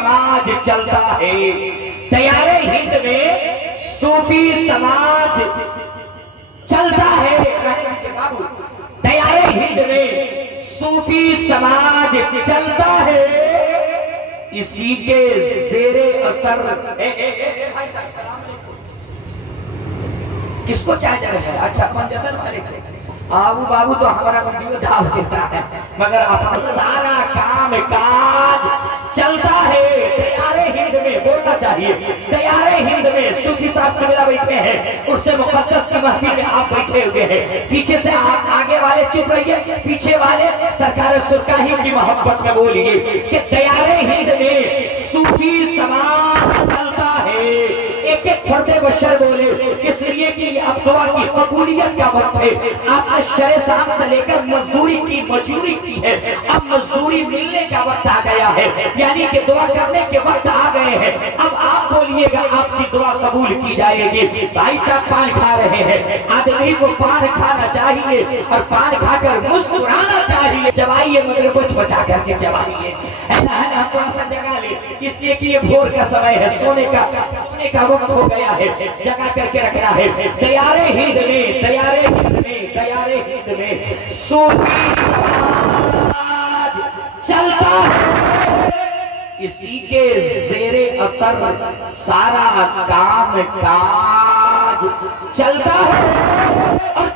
समाज चलता है। तैयारे हिंद में सूफी समाज चलता है। बाबू, तैयारे हिंद में सूफी समाज चलता है। इसी के जेरे असर किसको चाहे जा रहा है? अच्छा, पंजतन वाले आबू बाबू तो हमारा वीडियो डाल देता है, मगर अपना सारा काम काज चलता है। तैयारे हिंद में बोलना चाहिए। तैयारे हिंद में सूफी साहब मेरा बैठे हैं, उससे मुकद्दस की महफिल में आप बैठे हुए हैं। पीछे से आप आगे वाले चुप रहिए, पीछे वाले सरकार सुरकाही की मोहब्बत में बोलिए कि तैयारे हिंद में सूफी समाज चलता है। एक एक फर्दे बशर बोले, इसलिए कि अब दुआ की कबूलियत का वक्त है। आपने शरे साहब से लेकर मजदूरी की, मजूरी की है, अब मजदूरी मिलने का वक्त आ गया है, यानी कि दुआ करने के वक्त आ गए हैं। अब आप बोलिएगा, आपकी दुआ कबूल की जाएगी। भाई साहब पान खा रहे हैं, आदमी को पान खाना चाहिए और पान खाकर मुस्कुराना चाहिए। चबाइए मगर कुछ बचा करके चबाइए, है ना? थोड़ा सा जगा ले, इसलिए कि ये भोर का समय है, सोने का वक्त हो गया है, जगा करके रखना है। तैयारे हिंद में, तैयारे हिंद में, तैयारे हिंद में सूफी समाज चलता है। इसी के जेरे असर सारा काम काज चलता है। और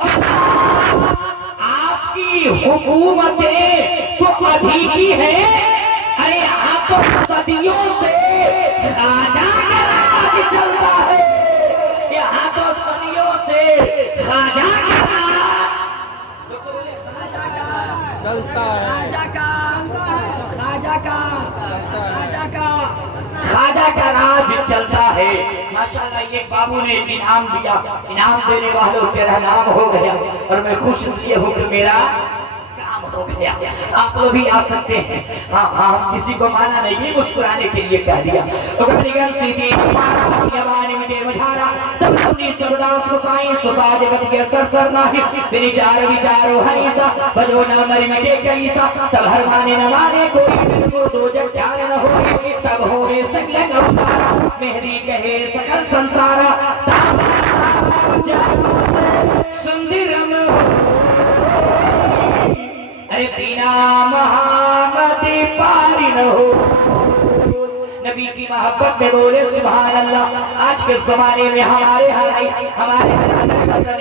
आपकी हुकूमतें तो अभी की है, अरे यहाँ तो सदियों से खाजा का राज चलता है। यहाँ तो सदियों से खाजा का चलता है। खाजा का राज चलता है। माशाल्लाह, ये बाबू ने इनाम दिया, इनाम देने वालों तेरा नाम हो गया और मैं खुश इसलिए हूँ कि मेरा हो गया। आप लोग भी आ सकते हैं। हाँ हाँ, हम किसी को माना नहीं, मुस्कुराने के लिए कह दिया। तो कभी निगम सीधी यवानी में देव झारा तब सुनी सबदास सुसाई सुसा जगत के सर नाही बिन चार विचारो हरीसा बजो न मरि मिटे कईसा तब हर माने न माने कोई को दो जग चार न होई तब होवे सकल अवतारा मेहरी कहे सकल संसारा तामा जादू से सुंदरम अरे बिना महामती पारी न हो। नबी की मोहब्बत में बोले सुभान अल्लाह। आज के जमाने में हमारे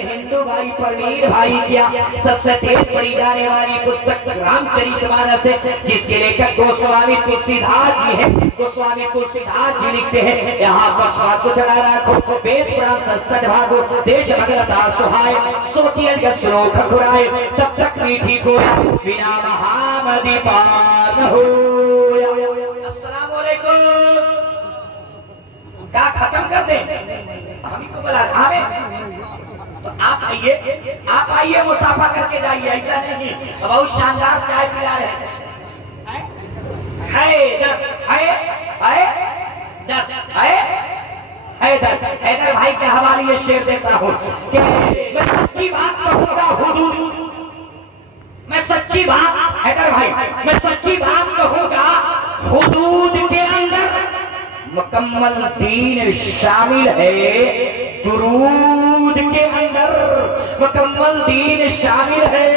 हिंदू भाई परवीर भाई क्या सबसे तेज पढ़ी जाने वाली पुस्तक रामचरितमानस है, जिसके लेखक गोस्वामी तुलसीदास जी हैं। गोस्वामी तुलसीदास जी लिखते हैं, यहाँ बसवा कुछ न राखो वेद पुराण सत्सद भागो देश भगलता सुहाय सोचियल का श्लोक खुराए तब तक मीठी खोया बिना महामदी पार न हो। क्या खत्म कर दे? हम को बोला तो आप आइए मुसाफा करके जाइए, ऐसा नहीं। बहुत शानदार चाय पिला रहे हैं। हैदर भाई के हवाले ये शेर देता हूँ कि मैं सच्ची बात कहूँगा हुदूद, मैं सच्ची बात, हैदर भाई मैं सच्ची बात कहूँगा, हुदूद के अंदर मुकम्मल दीन शामिल है। दुरूद के अंदर मुकम्मल दीन शामिल है।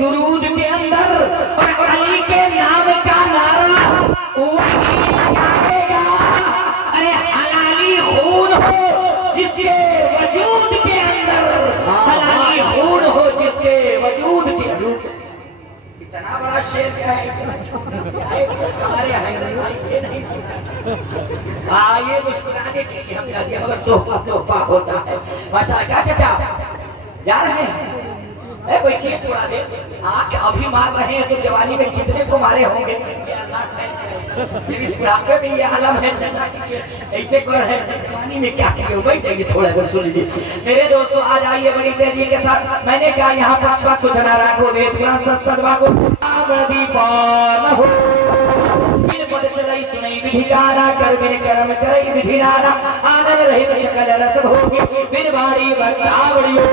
दुरूद के अंदर और अली के नाम का नारा वही लगाएगा। अरे हलाली खून हो जिसके वजूद के अंदर, हलाली खून हो जिसके वजूद के अंदर। इतना बड़ा शेर क्या है? ये नहीं सोचा। ये मुस्कुराने के लिए हम कहते हैं, मगर तोहफा होता है। माशाअल्लाह। क्या चाचा जा रहे हैं? बैठिए थोड़ा देर। आँख अभी मार रहे हैं तो जवानी में कितने को मारे होंगे। फिर इस बुढ़ापे में ये आलम है चाचा की ऐसे कर है, जवानी में क्या किए हो? बैठ जाइए थोड़ा देर सुन लीजिए। मेरे दोस्तों आज आइए बड़ी तेजी के साथ। मैंने कहा यहाँ पक्षवा कुछ न राखो वेद पुराण सत्सदवा को आमदी पार हो। बिन पद चलाई सुनई विधि गाना कर बिन कर्म करई विधि नाना आनंद रहित सकल रस भोगे बिन बारी बतावड़ियो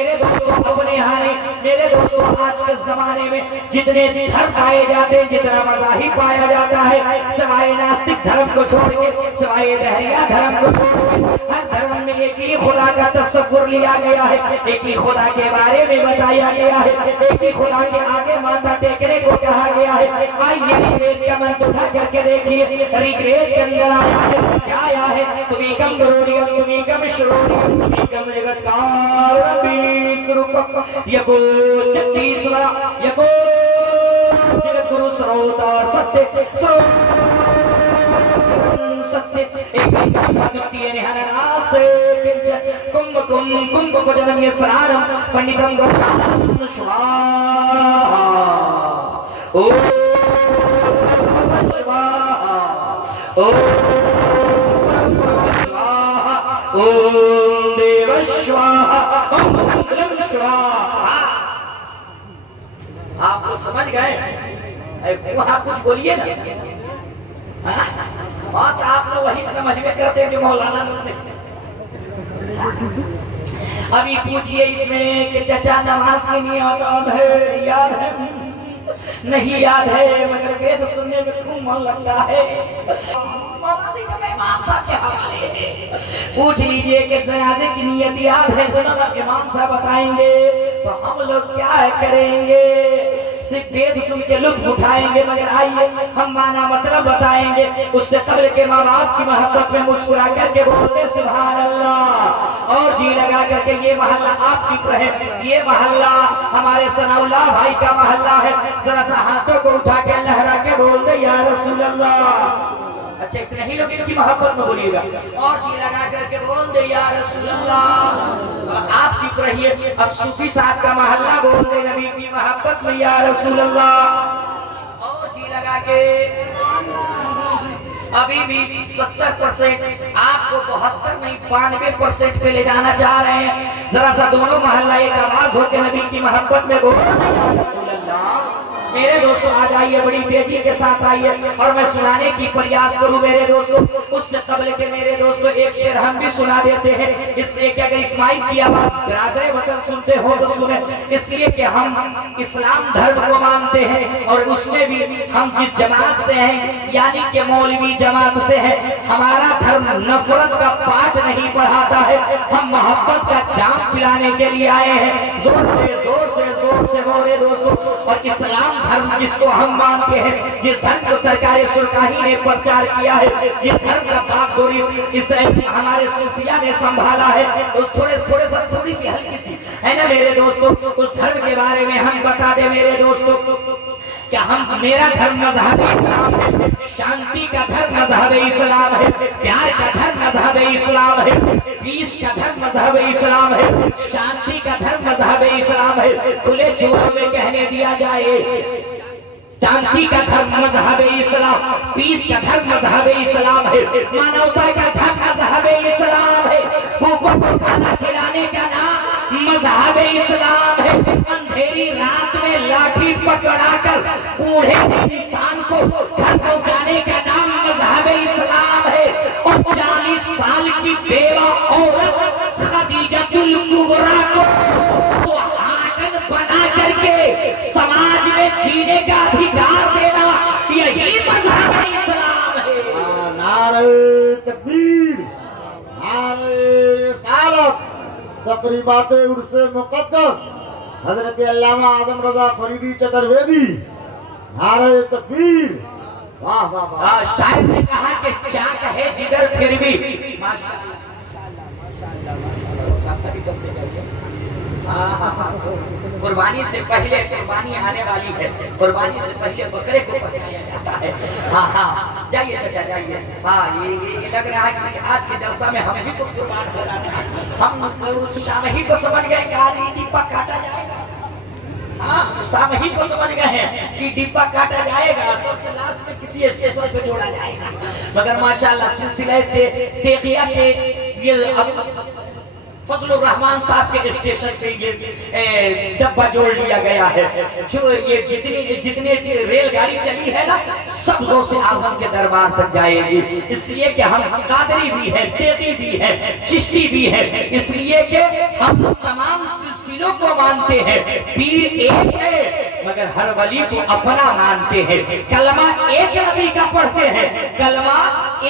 मेरे दोस्तों अपने यहाँ नहीं, मेरे दोस्तों आज के जमाने में जितने धर्म पाए जाते हैं, जितना मज़ाहिब पाया जाता है, सिवाय नास्तिक धर्म को छोड़ के, सिवाय लहरिया धर्म को छोड़ के, हर धर्म में एक ही खुदा का तस्वुर लिया गया है, एक ही खुदा के बारे में बताया गया है, एक ही खुदा के आगे माथा टेकने को कहा गया है। आइए ऋग्वेद का मंत्र उठा करके देखिए, ऋग्वेद के अंदर आया है, क्या आया है? तुमीकम गरुड़ियम तुमीकम श्रोणियम तुमीकम जगत्कार विश्वरूपम यको जगदीश्वर यको जगद्गुरु स्रोता सत्य सत्य एक द्वितीय निहरणास्ते किंच कुंभ भोजनम यस्नानम पंडितम गौरवं स्वाहा ओम स्वाहा ओम स्वाहा ओम देव स्वाहा ओम मंगलम स्वाहा। आप तो समझ गए, वहां कुछ बोलिए ना। बात आप लोग वही समझ में करते जो मौलाना अभी पूछिए इसमें कि चचा नमाज की नियत है, याद है? नहीं याद है, मगर वेद सुनने में खूब मन लगता है। इमाम साहब के हवाले है, पूछ लीजिए कि जनाजे की नियत याद है तो ना इमाम साहब बताएंगे, तो हम लोग क्या करेंगे? सिर्फ वेद सुन के लुत्फ उठाएंगे, मगर आइए हम माना मतलब बताएंगे। उससे कबल के माँ बाप की मोहब्बत में मुस्कुरा करके बोलते सुभान अल्लाह, और जी लगा करके ये मोहल्ला आपकी तो है, ये मोहल्ला हमारे सनाउल्लाह भाई का मोहल्ला है, जरा सा हाथों को उठा के लहरा के बोल दे या रसूल अल्लाह। अच्छा इतने ही लोग इनकी मोहब्बत में बोलिएगा, और जी लगा करके बोल दे या रसूल अल्लाह। आप जीत रहिए, अब सूफी साहब का मोहल्ला बोल दे नबी की मोहब्बत में या रसूल अल्लाह, और जी लगा के। अभी भी 70% आपको 72 नहीं 92% पे ले जाना चाह रहे हैं। जरा सा दोनों मोहल्ला एक आवाज होकर नबी की मोहब्बत में बोल दे या रसूल अल्लाह। मेरे दोस्तों आ जाइए, बड़ी तेजी के साथ आइए और मैं सुनाने की प्रयास करूं मेरे दोस्तों। उससे कबल के मेरे दोस्तों एक शेर हम भी सुना देते हैं, इसलिए कि अगर इस्माइल की आवाज बिरादरे वतन सुनते हो तो सुने, इसलिए कि हम इस्लाम धर्म को मानते हैं और उसमें भी हम जिस जमात से हैं यानी कि मौलवी जमात से है। हमारा धर्म नफरत का पाठ नहीं पढ़ाता है, हम मोहब्बत का जाम पिलाने के लिए आए हैं। जोर से जोर से जोर से बोले दोस्तों। और इस्लाम धर्म जिसको हम मानते हैं, जिस धर्म को सरकार सुरकाही ने प्रचार किया है, जिस धर्म का बागडोरी इस हमारे सूफिया ने संभाला है, उस थोड़ी सी हल्की सी है ना मेरे दोस्तों, उस धर्म के बारे में हम बता दें मेरे दोस्तों क्या मेरा धर्म मजहब इस्लाम है, शांति का धर्म मजहब इस्लाम है, प्यार का धर्म मजहब इस्लाम है, पीस का धर्म मजहब इस्लाम है, शांति का धर्म मजहब इस्लाम है। खुले जोड़ों में कहने दिया जाए, शांति का धर्म मजहब इस्लाम, पीस का धर्म मजहब इस्लाम है, मानवता का धर्म मजहब इस्लाम है, भूखों को खाना खिलाने का नाम मजहब इस्लाम है, अंधेरी रात में लाठी पकड़ाकर बूढ़े इंसान को घर पहुंचाने का नाम मजहब इस्लाम है, और 40 साल की बेवा औरत खदीजतुल कुबरा को सुहागन बना करके समाज में जीने का अधिकार देना, यही मजहब इस्लाम है। नारे तकबीर, नारे रिसालत, तकरीबात उर्से मुक़द्दस हजरत अल्लामा आदम रजा फरीदी चतुर्वेदी, नारे तकबीर। वाह वाह वाह। शायर ने कहा कि चाक है जिगर फिर भी कुर्बानी से पहले कुर्बानी आने वाली है, कुर्बानी से पहले बकरे को पकाया जाता है। हाँ हाँ जाइए चाचा जाइए। हाँ ये लग रहा है कि आज के जलसा में हम ही को कुर्बान हो जाता है। हम शाम ही को समझ गए कि आज ये डिब्बा काटा जाएगा। हाँ शाम ही को समझ गए हैं कि डिब्बा काटा जाएगा, सबसे लास्ट में किसी स्टेशन पे जोड़ा जाएगा। मगर माशाल्लाह सिलसिले तेगिया के ये फजलुर रहमान साहब के स्टेशन पे ये डब्बा जोड़ लिया गया है। जो ये जितने रेलगाड़ी चली है ना, सब गौसे आजम के दरबार तक जाएगी। इसलिए कि हम कादरी भी है, देदी भी है, चिश्ती भी है, इसलिए कि हम तमाम सिलसिलों को मानते हैं। पीर एक है मगर हर वली को अपना मानते हैं। कलमा एक नबी का पढ़ते हैं, कलमा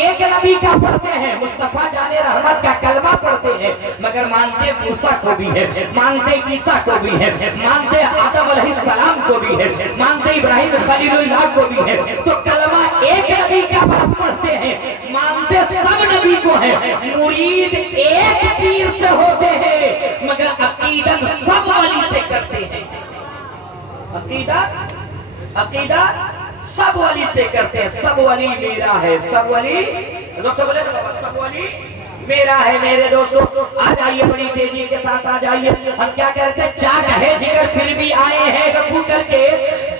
एक नबी का पढ़ते हैं। मुस्तफा जाने रहमत का कलमा पढ़ते हैं, मगर मानते मूसा को भी है, मानते ईसा को भी है, मानते आदम अलैहिस्सलाम को भी है, मानते इब्राहिम खलीलुल्लाह को भी है। तो कलमा एक नबी का पढ़ते हैं, मानते सब नबी को है। मुरीद एक पीर से होते हैं, मगर अकीदत सब वली से करते हैं। अकीदा सब वली से करते हैं। सब वली मेरा है, सब वली दोस्तों बोले ना बाबा, सब वली मेरा है। मेरे दोस्तों आ जाइए, बड़ी तेजी के साथ आ जाइए। हम क्या कहते हैं, चाक है जिगर फिर भी आए हैं रफू करके,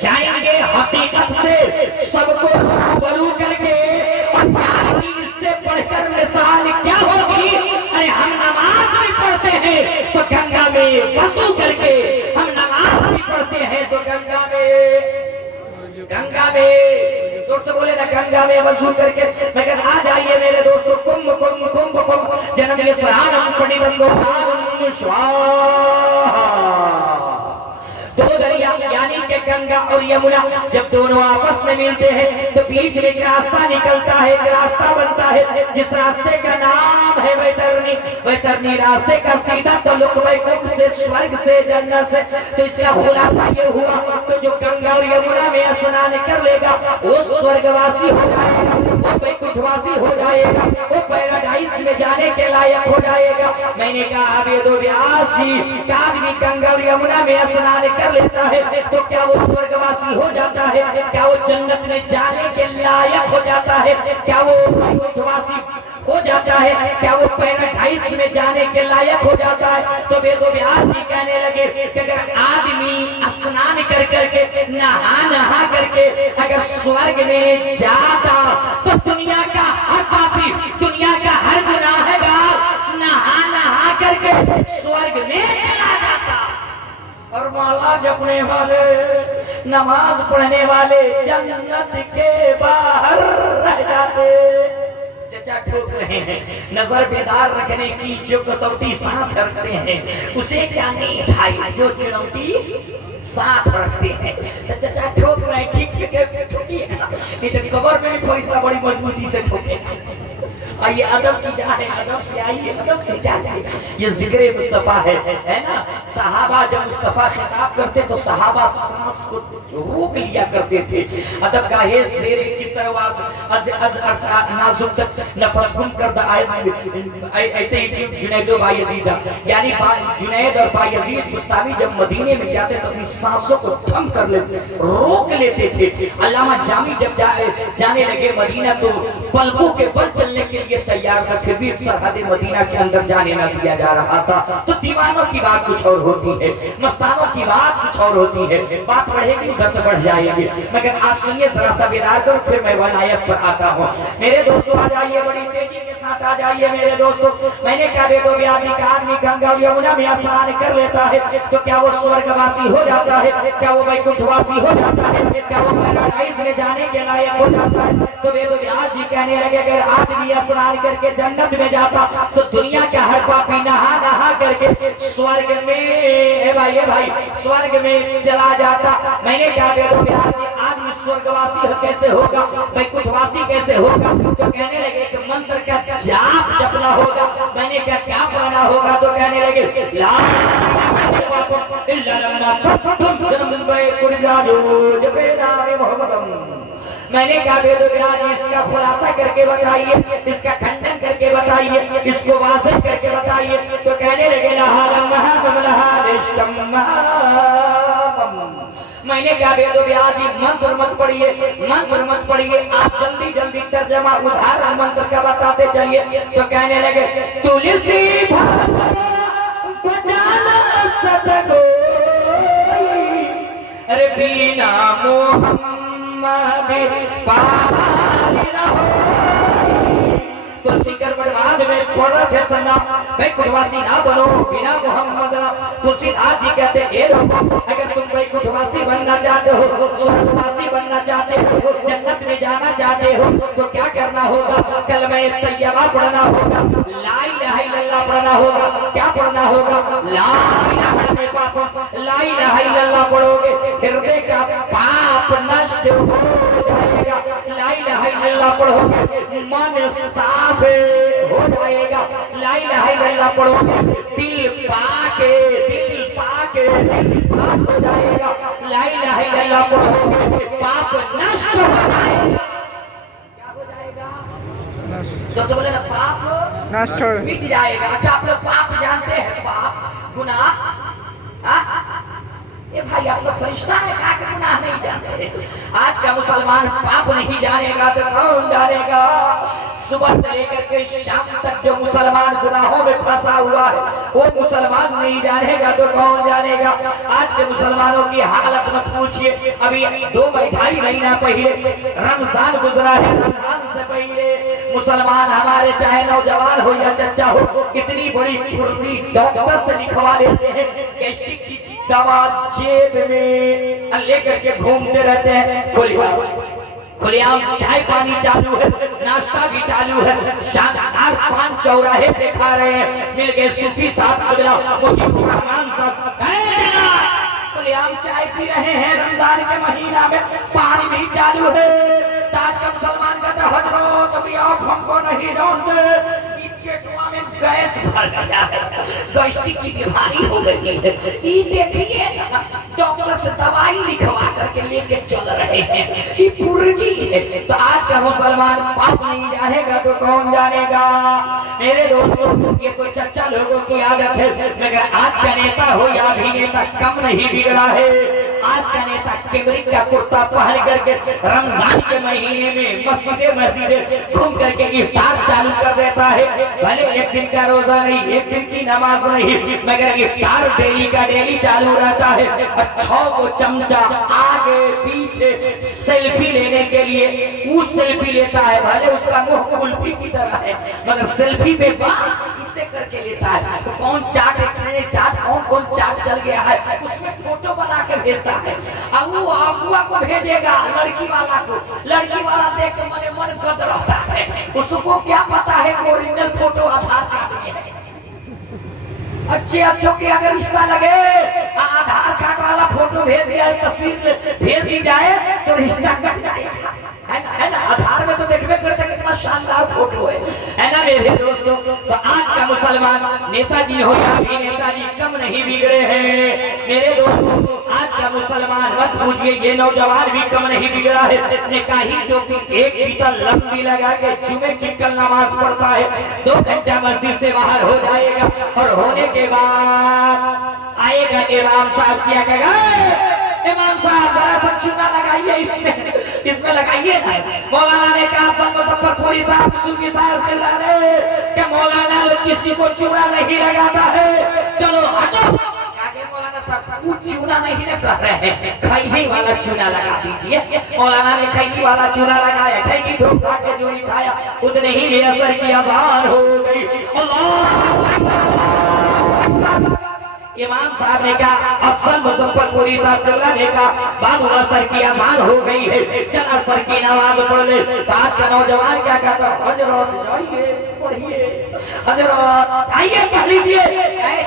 जाएंगे हकीकत से सबको रूबरू करके। और प्यार की इससे बढ़कर मिसाल क्या होगी। अरे हम नमाज भी पढ़ते हैं तो गंगा में वसू करके, हम नमाज भी पढ़ते हैं तो गंगा में जोर से बोले ना, गंगा में वजू करके। मगर आ जाइए मेरे दोस्तों, कुंभ कुंभ कुंभ कुंभ जन्म के सहारा पड़ी बंदो दो दरिया यानी कि गंगा और यमुना जब दोनों आपस में मिलते हैं तो बीच में एक रास्ता निकलता है, एक रास्ता बनता है, जिस रास्ते का नाम है वैतरणी। वैतरणी रास्ते का सीधा ताल्लुक वैकुंठ से, स्वर्ग से, जन्नत से। तो इसका खुलासा ये हुआ, तो जो गंगा और यमुना में स्नान कर लेगा वो स्वर्गवासी हो जाएगा, वो वैकुंठवासी हो जाएगा, वो पैराडाइज में जाने के लायक हो जाएगा। मैंने कहा वेदव्यास जी, आदमी गंगा और यमुना में स्नान कर लेता है तो क्या वो स्वर्गवासी हो जाता है? क्या वो जन्नत में जाने के लायक हो जाता है? क्या वो वैकुंठवासी हो जाता है? क्या वो पैराडाइज में जाने के लायक हो जाता है? तो वेदव्यास जी कहने लगे कि अगर आदमी स्नान कर करके, नहा करके अगर स्वर्ग में जाता तो दुनिया का हर पापी, दुनिया का हर गुनाहगार नहा करके स्वर्ग में चला जाता। और माला जपने वाले, नमाज पढ़ने वाले जन्नत के बाहर रह जाते। चचा ठोक रहे हैं, नजर बेदार रखने की जो कसौटी साथ रखते हैं उसे क्या नहीं भाई, जो चुनौती साथ रखते हैं। तो चचा ठोक रहे हैं, ठीक से ठोकिए, नहीं तो कबर में भी फरिश्ता बड़ी मजबूती से ठोके। आइए अदब की जा है, अदब से आइए, अदब से जा जाए। ये जिक्र मुस्तफा है ना। सहाबा जब मुस्तफा खिताब करते तो सहाबा सांस को रोक लिया करते थे। अदब का है शेर किस तरह नाजुक तक नफस गुम कर ऐसे ही जुनैद बायजीद, यानी जुनैद और बायजीद मुस्तामी जब मदीने में जाते तो अपनी सांसों को थम कर लेते, रोक लेते थे। अल्लामा जामी जब जाने लगे मदीना तो पलकों के बल चलने के लिए तैयार था, फिर भी सरहद मदीना के अंदर जाने ना दिया जा रहा था। तो दीवानों की बात कुछ और होती है, मस्तानों की बात कुछ और होती है। बात बढ़ेगी उधर तो बढ़ जाएगी। मगर आज सुनिए जरा सा बेदार कर, फिर मैं वलायत पर आता हूँ। मेरे दोस्तों आ जाइए, बड़ी तेजी के साथ आ जाइए मेरे दोस्तों। मैंने क्या वेदव्यास जी का आदमी गंगा और यमुना में स्नान कर लेता है तो क्या वो स्वर्गवासी हो जाता है? क्या वो वैकुंठवासी हो जाता है? क्या वो पैराडाइज में जाने के लायक हो जाता है? तो वेदव्यास जी कहने लगे अगर आदमी स्नान करके जन्नत में जाता तो दुनिया का हर पापी नहा करके स्वर्ग में भाई स्वर्ग में चला जाता। मैंने क्या वेदव्यास जी आदमी स्वर्गवासी कैसे होगा, वैकुंठवासी कैसे होगा? तो कहने लगे कि मंत्र का जाप जपना होगा। मैंने क्या पढ़ना होगा? तो कहने लगे मैंने कहा वेदव्यास इसका खुलासा करके बताइए, इसका खंडन करके बताइए, इसको वाज़ेह करके बताइए। तो कहने लगे मैंने कहा वेदव्यास जी मंत्र मत पढ़िए, मंत्र मत पढ़िए, आप जल्दी जल्दी तर्जमा उदाहरण मंत्र का बताते चलिए। तो कहने लगे तुलसी बजाना सदगो अरे बिना मोहम्मद पार न हो, तुलसी करवटवाद में पढ़ रहे थे सन्ना बैकुंठवासी ना बनो बिना मोहम्मद ना। तुलसीदास जी कहते हे लोगों, अगर तुम बैकुंठवासी बनना चाहते हो, स्वर्गवासी बनना चाहते हो, जन्नत में जाना चाहते हो, तो क्या करना होगा? कलमे तैयबा पढ़ना होगा, ला इलाहा इल्लल्लाह पढ़ना होगा। क्या पढ़ना होगा? ला इलाहा इल्लल्लाह पढ़ोगे, हृदय का पाप नष्ट हो जाएगा। ला इलाहा इल्लल्लाह पढ़ोगे, मन साफ हो जाएगा। ला इलाहा इल्लल्लाह पढ़ोगे, दिल पाक हो जाएगा। ला इलाहा इल्लल्लाह पढ़ोगे, पाप नष्ट हो जाएगा। क्या हो जाएगा? तो बोले ना पाप नष्ट मिट जाएगा। अच्छा, आप लोग पाप जानते हैं? पाप गुनाह, ये भाई आप लोग फरिश्ता है, क्या के गुनाह नहीं जानते? आज का मुसलमान पाप नहीं जानेगा तो कौन जानेगा? सुबह से लेकर के शाम तक जो मुसलमान गुनाहों में फंसा हुआ है, वो मुसलमान नहीं जानेगा तो कौन जानेगा? आज के मुसलमानों की हालत मत पूछिए। अभी 2-2.5 महीना पहले रमजान गुजरा है। रमजान से पहले मुसलमान हमारे, चाहे नौजवान हो या चच्चा हो, इतनी बड़ी फुर्ती डॉक्टर से लिखवा लेते हैं, गैस्ट्रिक की दवा जेब में लेकर के घूमते रहते हैं। खुलेआम चाय पानी चालू है, नाश्ता भी चालू है, शानदार पान चौराहे पे खा रहे हैं। मिल गए सूफी साहब, अगला मुजीबुर रहमान साहब, खुलेआम चाय पी रहे हैं। रमजान के महीना में पानी भी चालू है। आज का मुसलमान कहता है हजरत अभी आप हमको नहीं जानते, में गैस भर गया है, गैस्ट्रिक की बीमारी हो गई है। ये देखिए डॉक्टर से दवाई लिखवा करके लेके चल रहे हैं, ये पुर्जी है। तो आज का मुसलमान पाप नहीं जानेगा तो कौन जानेगा? मेरे दोस्तों, ये तो चच्चा लोगों की आदत है, मगर आज का नेता हो या अभिनेता कम नहीं बिगड़ा है। आज का नेता कैमरिक का कुर्ता पहन करके रमजान के महीने में मस्जिद घूम करके इफ्तार चालू कर देता है। भले एक दिन का रोजा नहीं, एक दिन की नमाज नहीं, मगर इफ्तार डेली का डेली चालू रहता है। और 6 को चमचा आगे पीछे सेल्फी लेने के लिए वो सेल्फी लेता है। भले उसका मुंह कुल्फी की तरह है, मगर सेल्फी में इससे करके लेता है। तो कौन चाट कौन चाट चल गया है, उसमें फोटो बना के भेजता है। अब वो अगुआ को भेजेगा लड़की वाला को, लड़की वाला देख के मन मन गद रहता है। उसको क्या पता है कि ओरिजिनल फोटो आधार कार्ड में है। अच्छे के अगर रिश्ता लगे, आधार कार्ड वाला फोटो भेज दिया, तस्वीर भेज दी जाए तो रिश्ता कट जाएगा, है ना? आधार में तो देखने करते कितना शानदार फोटो है ना मेरे दोस्तों? तो आज का मुसलमान, नेताजी हो या भी नेताजी, कम नहीं बिगड़े हैं मेरे दोस्तों। आज का मुसलमान मत पूछिए, ये नौजवान भी कम नहीं बिगड़ा है। निकाही टोपी एक पीतल लंबी लगा के जुमे की कल नमाज पढ़ता है, 2 घंटा मस्जिद से बाहर हो जाएगा और होने के बाद आएगा इमाम साहब, क्या कहेगा? इमाम साहब जरा सा चूना लगाइए, इसमें लगाइए ना। मौलाना ने कहा मुजफ्फरपुरी साहब, सूफी साहब चिल्ला रहे कि मौलाना लोग किसी को चूना नहीं लगाता है, चलो हटो। मौलाना साहब वो चूना नहीं ना कर रहे हैं, खैनी वाला चूना लगा दीजिए। मौलाना ने खैनी वाला चूना लगाया, खैनी धूप खा के जो खाया उतने ही में असर की अजान हो गई। इमाम साहब ने कहा, अफसल मुजफ्फरपुरी साहब ने कहा, बाबू असर की अजान हो गई है, चल असर की नमाज पढ़ ले। तो आज का नौजवान क्या कहता है? हजरत जाइए पढ़िए, हजरत आइए पढ़ लीजिए।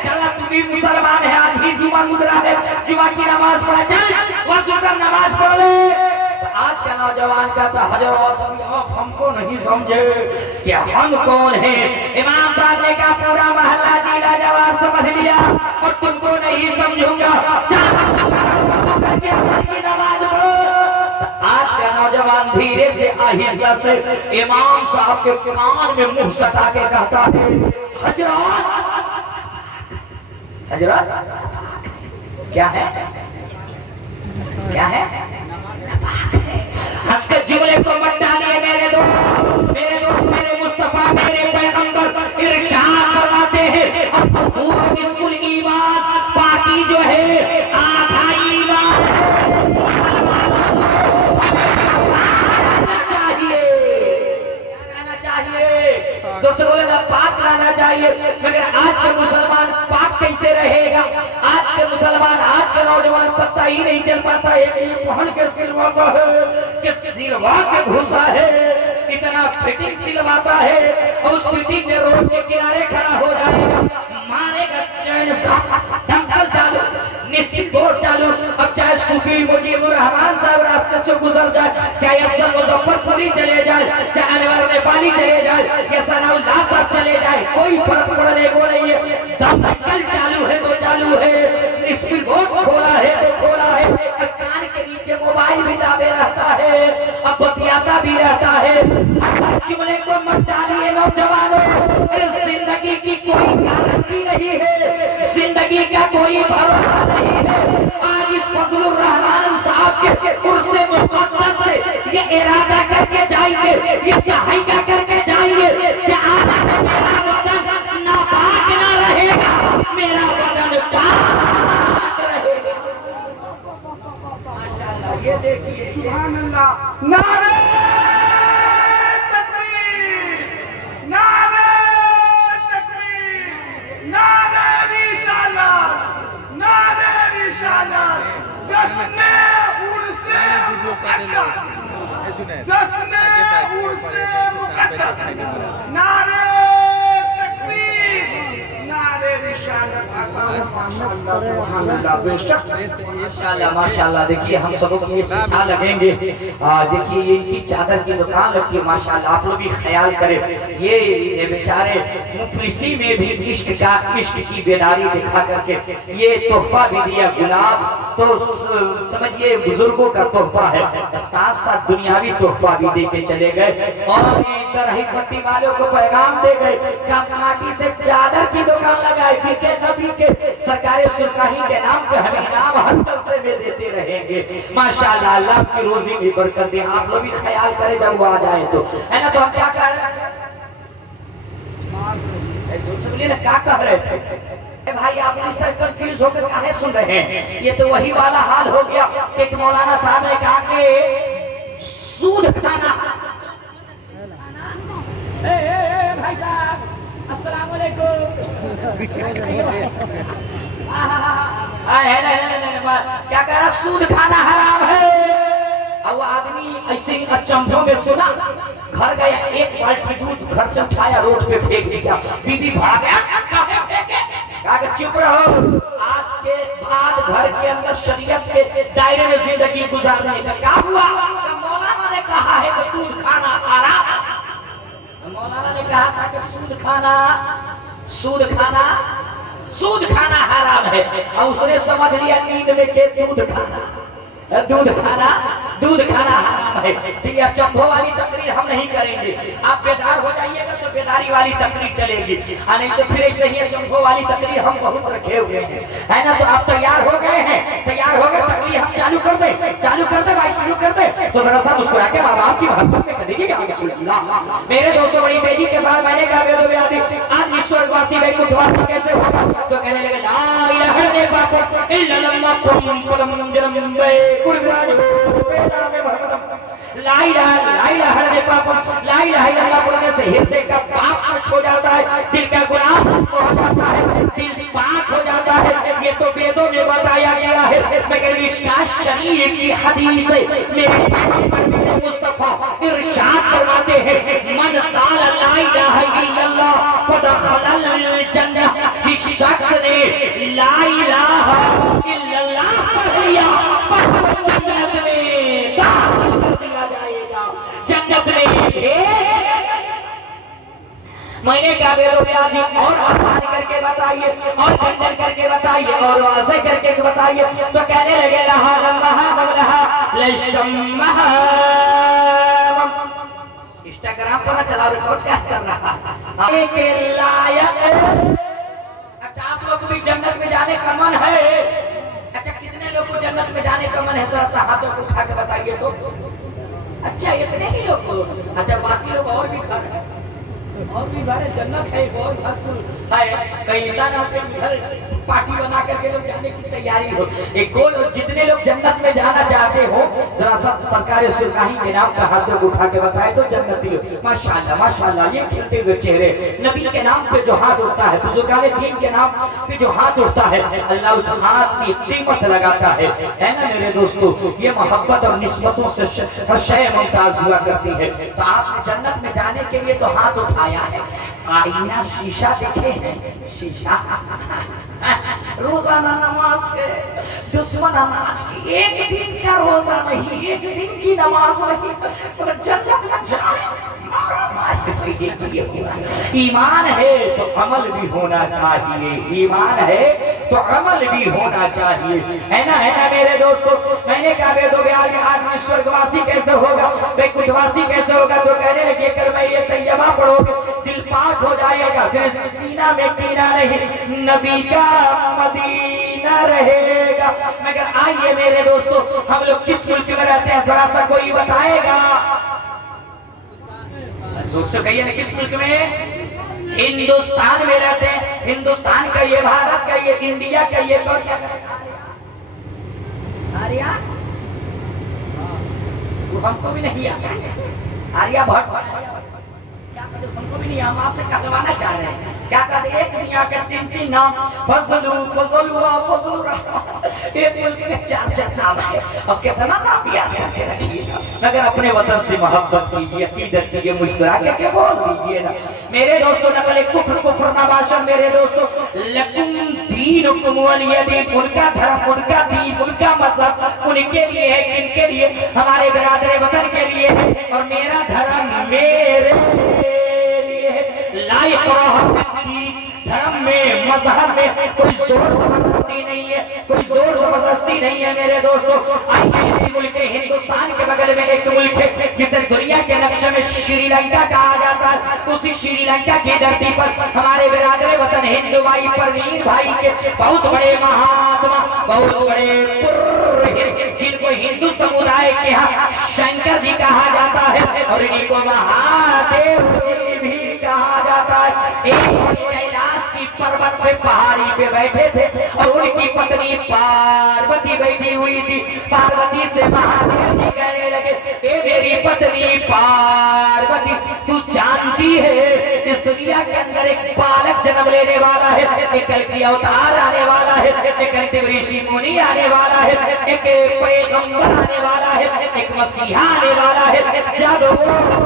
चला तू भी मुसलमान है, आज ही जुमा गुजरा है, जुमा की नमाज पढ़ा, चल वजू कर नमाज पढ़ ले। आज का नौजवान कहता हजरत आप हमको नहीं समझे कि हम कौन हैं। इमाम साहब ने कहा पूरा मोहल्ला जिला जवाब समझ लिया और तुमको नहीं समझूंगा, नमाज पढ़ो। आज का नौजवान धीरे से आहिस्ता से इमाम साहब के कान में मुंह सटा के कहता है हजरत, हजरत क्या है, क्या है? हंस के जुमले को मत डालिए मेरे दोस्त, मेरे मुस्तफा, मेरे पैगंबर इरशाद फरमाते हैं अब बिल्कुल ईमान बाकी जो है आधा ईमान चाहिए, क्या कहना चाहिए? ही नहीं चल पाता, एक ये पहन के सिलवाता है कि सिलवा के घुसा है, इतना फिटिंग सिलवाता है और उस फिटिंग में रोड के किनारे खड़ा हो जाएगा, मारेगा चैन दमकल चालू, निश्चित बोर्ड चालू। अब चाहे सूफी मुजीबुर रहमान साहब रास्ते से गुजर जाए, चाहे अफजल मुजफ्फरपुरी चले जाए, चाहे अनवर नेपाली चले जाए, या सनाउल्लाह साहब चले जाए, कोई फर्क पड़ने को नहीं है। दमकल चालू है तो चालू है, निश्चित बोर्ड खोला है तो खोला है, कान के नीचे मोबाइल भी दाबे रहता है, अब बतियाता भी रहता है। जुमले को मत डालिए नौजवानों, जिंदगी की कोई गारंटी नहीं है, जिंदगी का कोई भरोसा नहीं है। आज इस फजलुर रहमान साहब के उर्से मुक़द्दस से ये इरादा करके जाएंगे, ये तहैया करके जाएंगे कि आज से मेरा बदन नापाक ना रहेगा, मेरा बदन पाक रहेगा। माशाअल्लाह, ये देखिए, सुभान अल्लाह। नारे तकबीर, नारे तकबीर, नारे रिसालत, नारे रिसालत, जश्ने उर्से मुक़द्दस, जश्ने उर्से मुक़द्दस, नारे तकबीर, नारे रिसालत। माशाअल्लाह, सुभान अल्लाह, बेशक माशाअल्लाह माशाअल्लाह। देखिए हम सबों को ये अच्छा लगेंगे। देखिए ये इनकी चादर की दुकान लगती है माशाअल्लाह, आप लोग भी ख्याल करें। ये बेचारे मुफलिसी में भी इश्क की बेदारी दिखा करके ये तोहफा भी दिया, गुलाब तो समझिए बुजुर्गों का तोहफा है, साथ साथ दुनियावी तोहफा भी दे के चले गए। और दरही पट्टी वालों को पैगाम दे गए कि आप माटी से चादर की दुकान लगाए, बिके न बिके, सरकारी सुरखाही के नाम पे हम इनाम हर जलसे में देते रहेंगे। माशाअल्लाह, अल्लाह की रोजी की बरकत दे। आप लोग भी ख्याल करें जब वो आ जाए तो, है ना। तो हम क्या कर रहे हैं, बोलिए ना, क्या कह रहे थे भाई? आप इस तरह कंफ्यूज होकर काहे सुन रहे हैं? ये तो वही वाला हाल हो गया कि एक मौलाना साहब ने कहा कि सूद खाना। भाई साहब अस्सलाम वालेकुम। क्या कह रहा? सूद खाना हराम है। अब वो आदमी ऐसे ही अचंभों में सुना, घर गया, एक बाल्टी दूध घर से उठाया, रोड पे फेंक दिया। बीबी भाग गया, कहा चुप रहो, आज के बाद घर के अंदर शरीयत के दायरे में जिंदगी गुजारने का क्या हुआ? मौलाना ने कहा है कि दूध खाना हराम। मौलाना ने कहा था कि सूद खाना हराम है, और उसने समझ लिया नींद में के दूध खाना हराम है। तो ये अचंभों वाली तकरीर हम नहीं करेंगे। आप बेदार हो जाइएगा तो बेदारी वाली तकरीर चलेगी, नहीं तो फिर ऐसे ही अचंभों वाली तकरीर हम बहुत रखे हुए हैं, है ना। तो आप तैयार हो गए हैं? तैयार हो गए, तकरीर हम चालू कर दे भाई, शुरू कर दे। तो जरा सा मुस्कुरा के माँ बाप की मोहब्बत में कर दीजिएगा। मेरे दोस्तों, बड़ी तेजी के साथ मैंने कहा आज ईश्वरवासी वैकुंठवासी कैसे होगा? तो कहने लगे ला इलाहा इल्लल्लाह बोलने से हृदय का पाप नष्ट हो जाता है, दिल का गुनाह हो जाता है, दिल पाक हो जाता है। ये तो वेदों में बताया गया है, मगर मिशकात शरीफ की हदीस मेरे मुस्तफा इरशाद फरमाते हैं, मन क़ाल ला इलाहा इल्लल्लाह फदखलल जन्नह। जिस शख्स ने ला इलाहा इल्लल्लाह पढ़ लिया, बस वो जन्नत में दाखिल कर दिया जाएगा, जन्नत में। मैंने कहा बेरोयादी और आसान करके बताइए, और झंझट करके बताइए, और ऐसे करके बताइए। तो कहने लगे लहा इंस्टाग्राम पर ना चला, रिकॉर्ड क्या कर रहा के लायक। अच्छा, आप लोग भी जन्नत में जाने का मन है? अच्छा, कितने लोग को जन्नत में जाने का मन है? जरा सा हाथों को उठा के बताइए तो। अच्छा, इतने ही लोग को? अच्छा, बाकी लोग और भी खड़े हैं। और भी बारे जन्नत है और भरपूर है। कैसा ना हो इधर पार्टी बना करके लोग जाने की तैयारी हो। एक कोई जितने लोग जन्नत में जाना चाहते हो जरा सा सरकारी सुरगाही के नाम का हाथ को उठा के बताए तो जन्नती हो। माशाल्लाह माशाल्लाह, ये खिलते हुए चेहरे, नबी के नाम पे जो हाथ उठता है, बुजुर्गान दीन के नाम पे जो हाथ उठता है, अल्लाह उस हाथ की कीमत लगाता है ना मेरे दोस्तों। ये मोहब्बत और निस्बतों से हर शय मुमताज हुआ करती है। तो आपने जन्नत में जाने के लिए तो हाथ उठाया है, आईना शीशा देखे हैं, शीशा रोजाना नमाज के दुश्मन नमाज की, एक दिन का रोजा नहीं, एक दिन की नमाज नहीं, मगर जन्नत में जाने ईमान है तो अमल भी होना चाहिए, ईमान है तो अमल भी होना चाहिए, है ना मेरे दोस्तों। मैंने कहा बे दो ब्याज आदमी स्वर्गवासी कैसे होगा, बेकुटवासी कैसे होगा, तो कहने लगे कर मैं ये तैयबा पढ़ोगे दिल पाक हो जाएगा, फिर सीना में कीना नहीं, नबी का मदीना रहेगा। मगर आइए मेरे दोस्तों, हम लोग किस मुल्क में रहते हैं, जरा सा कोई बताएगा? जोर से कहिए ना, किस मुल्क में? हिंदुस्तान में रहते हैं। हिंदुस्तान का ये, भारत का ये, इंडिया का ये, तो क्या आर्या वो हमको भी नहीं आता है। आर्या भट्ट क्या कहते, हमको भी नहीं, हम आपसे कहलवाना चाह रहे हैं। क्या कहते, एक दुनिया के तीन नाम, फजलू फजलुआ फजलुरा, एक मुल्क में चार नाम है। अब कितना नाम याद करके रखिएगा, मगर अपने वतन से मोहब्बत कीजिए, अकीदत कीजिए, मुस्कुरा के बोल दीजिए ना मेरे दोस्तों। नकल कुफ्र नवाशन मेरे दोस्तों, लकुम दीनुकुम वलिय दीन, उनका धर्म, उनका दीन, उनका मजहब उनके लिए है, किनके लिए? हमारे बिरादर वतन के लिए है, और मेरा धर्म मेरे लिए है। लायक धर्म में, मजहब में कोई जोर जबरदस्ती नहीं है, कोई जोर जबरदस्ती नहीं है मेरे दोस्तों। आइए इसी मुल्क हिंदुस्तान के बगल में एक मुल्क है जिसे दुनिया के नक्शे में श्रीलंका कहा जाता है। उसी श्रीलंका की धरती पर हमारे बिरादर वतन हिंदू भाई परवीन भाई के बहुत बड़े महात्मा, बहुत बड़े पुरोहित, जिनको हिंदू समुदाय के यहाँ शंकर जी कहा जाता है और इनको महादेव जी भी कहा जाता है। एक कैलाश की पर्वत पे, पहाड़ी पे बैठे थे और उनकी पत्नी पार्वती बैठी हुई थी। पार्वती से महादेव जी कहने लगे, ए मेरी पत्नी पार्वती, तू जानती है इस दुनिया के अंदर एक बालक जन्म लेने वाला है, एक कल्कि अवतार आने वाला है, एक अंतिम ऋषि मुनि आने वाला है, एक पैगंबर आने वाला है, एक मसीहा आने वाला है। जब वो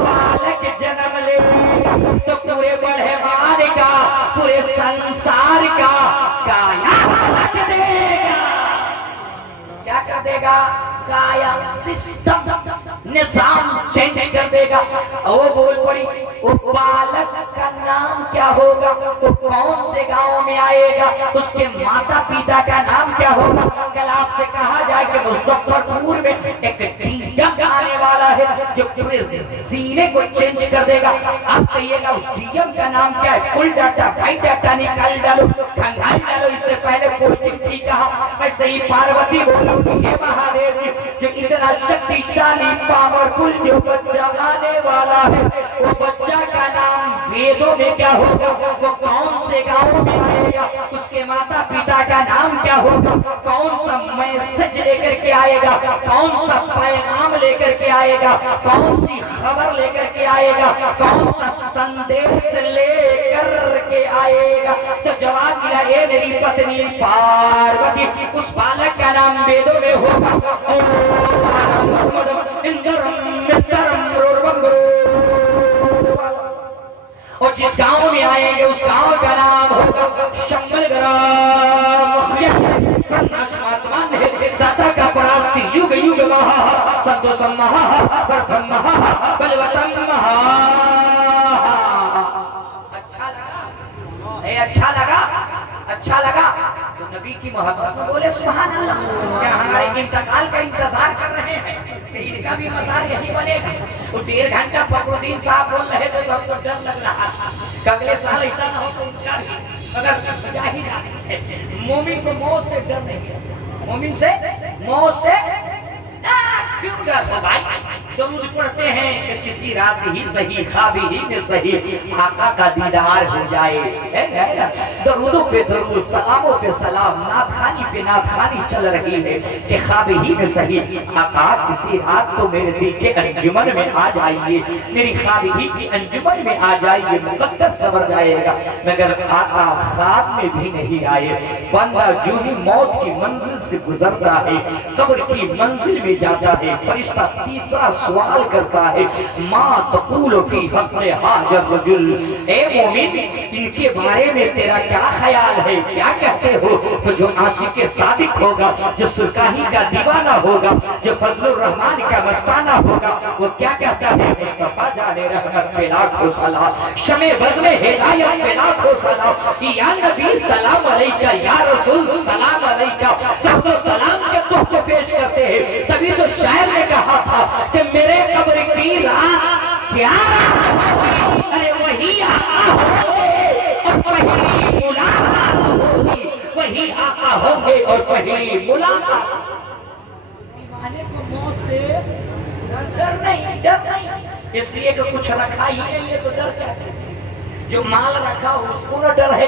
बालक जन्म लेगा तो पूरे ब्रह्मांड का, पूरे संसार का काया पलट देगा। क्या कर देगा? काया सिस्टम, निजाम चेंज कर देगा। वो बोल पड़ी, वो बालक का नाम क्या होगा, वो कौन से गांव में आएगा, उसके माता पिता का नाम क्या होगा? कल आपसे कहा जाए कि मुजफ्फरपुर में एक डीएम आने वाला है जो पूरे सीने को चेंज कर देगा। आप कहिएगा उस डीएम का नाम क्या है? फुल डाटा, बाई डाटा निकाल डालो, खंगाल डालो। इससे पहले पोस्टिंग ठीक कहा, वैसे ही पार्वती बोलो कि हे महादेव जी, जो इतना शक्तिशाली पावरफुल जो बच्चा आने वाला है, वो बच्चा का नाम वेदों में क्या होगा, वो कौन से गांव में आएगा, उसके माता पिता का नाम क्या होगा, कौन सा मैसेज लेकर के आएगा, कौन सा पैगाम लेकर के आएगा, कौन सी खबर लेकर के आएगा, कौन सा संदेश लेकर के आएगा? तो जवाब मिला, ये मेरी पत्नी पार्वती, उस बालक का नाम वेदों में होगा। और जिस गांव में आएंगे उस गांव का नाम होगा शंबल ग्राम। दाता का परास्ति युग युग महा, संतोषम महा, प्रथम महा, बलवतम महा। अच्छा लगा? अच्छा लगा? अच्छा लगा? तो नबी की मोहब्बत में बोले सुभान अल्लाह। क्या हमारे इंतकाल का इंतजार कर रहे हैं कि इनका भी मजार यही बनेगा? वो 1.5 घंटा फखरुद्दीन साहब बोल रहे थे तो हमको डर लग रहा था अगले साल ऐसा ना हो तो उनका भी, मगर जाहिर है मोमिन को मौत से डर नहीं है। मोमिन से मौत से क्यों डर हो भाई? दरूद पढ़ते हैं कि किसी रात ही सही ख्वाब ही में सही आका का दीदार हो जाए, है ना? दरूदों पे दरूद, सलामों पे सलाम, नात खानी पे नात खानी चल रही है कि ख्वाब ही में सही आका किसी रात तो मेरे दिल के अंजुमन में आ जाइए, मेरी ख्वाब ही की अंजुमन में आ जाइए, मुकद्दर सवर जाएगा। मगर आका ख्वाब में भी नहीं आए। बंदा जो ही मौत की मंजिल से गुजरता है, कब्र की मंजिल में जाता है, फरिश्ता तीसरा सवाल करता है, माँ तक़ूल फी हक़ हाजर रजुल, ए मोमिन इनके बारे में तेरा क्या ख्याल है, क्या कहते हो? तो जो आशिक सादिक होगा, जो सुरकाही का दीवाना होगा, जो फजलुर रहमान का मस्ताना होगा, वो क्या कहता है? मुस्तफा जाने रहमत पे लाखों सलाम, शमे बज़्म हिदायत पे लाखों सलाम, या नबी सलाम अलैका, या रसूल सलाम अलैका। तो सलाम के तोहफे पेश करते हैं। तभी तो शायर ने कहा था कि मेरे कब्र की रात क्या रात, अरे वही आका होंगे और पहली मुलाकात होगी, वही आका होंगे और पहली मुलाकात। दीवाने को मौत से डर नहीं, डर नहीं, इसलिए कि कुछ रखा ही नहीं है तो डर क्या है? जो माल रखा उसको न डर है।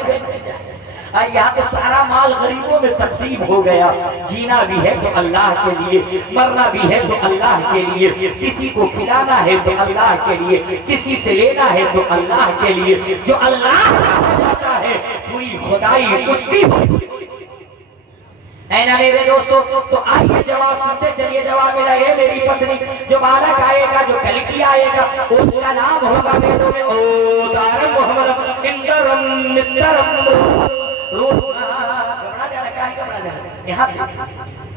यहाँ तो सारा माल गरीबों में तकसीम हो गया। जीना भी है तो अल्लाह के लिए, मरना भी है तो अल्लाह के लिए, किसी को खिलाना है तो अल्लाह के लिए, किसी से लेना है तो अल्लाह के लिए। जो अल्लाह होता है पूरी खुदाई उसकी होती है ना मेरे दोस्तों। तो आइए जवाब सुनते चलिए। जवाब मिला है मेरी पत्नी, जो बालक आएगा, जो कलकी आएगा, उसका नाम होगा वेदों में ओ दारम मोहम्मद इंदरम मित्रम। घबरा जा रहा है, घबरा जा रहा है यहाँ से।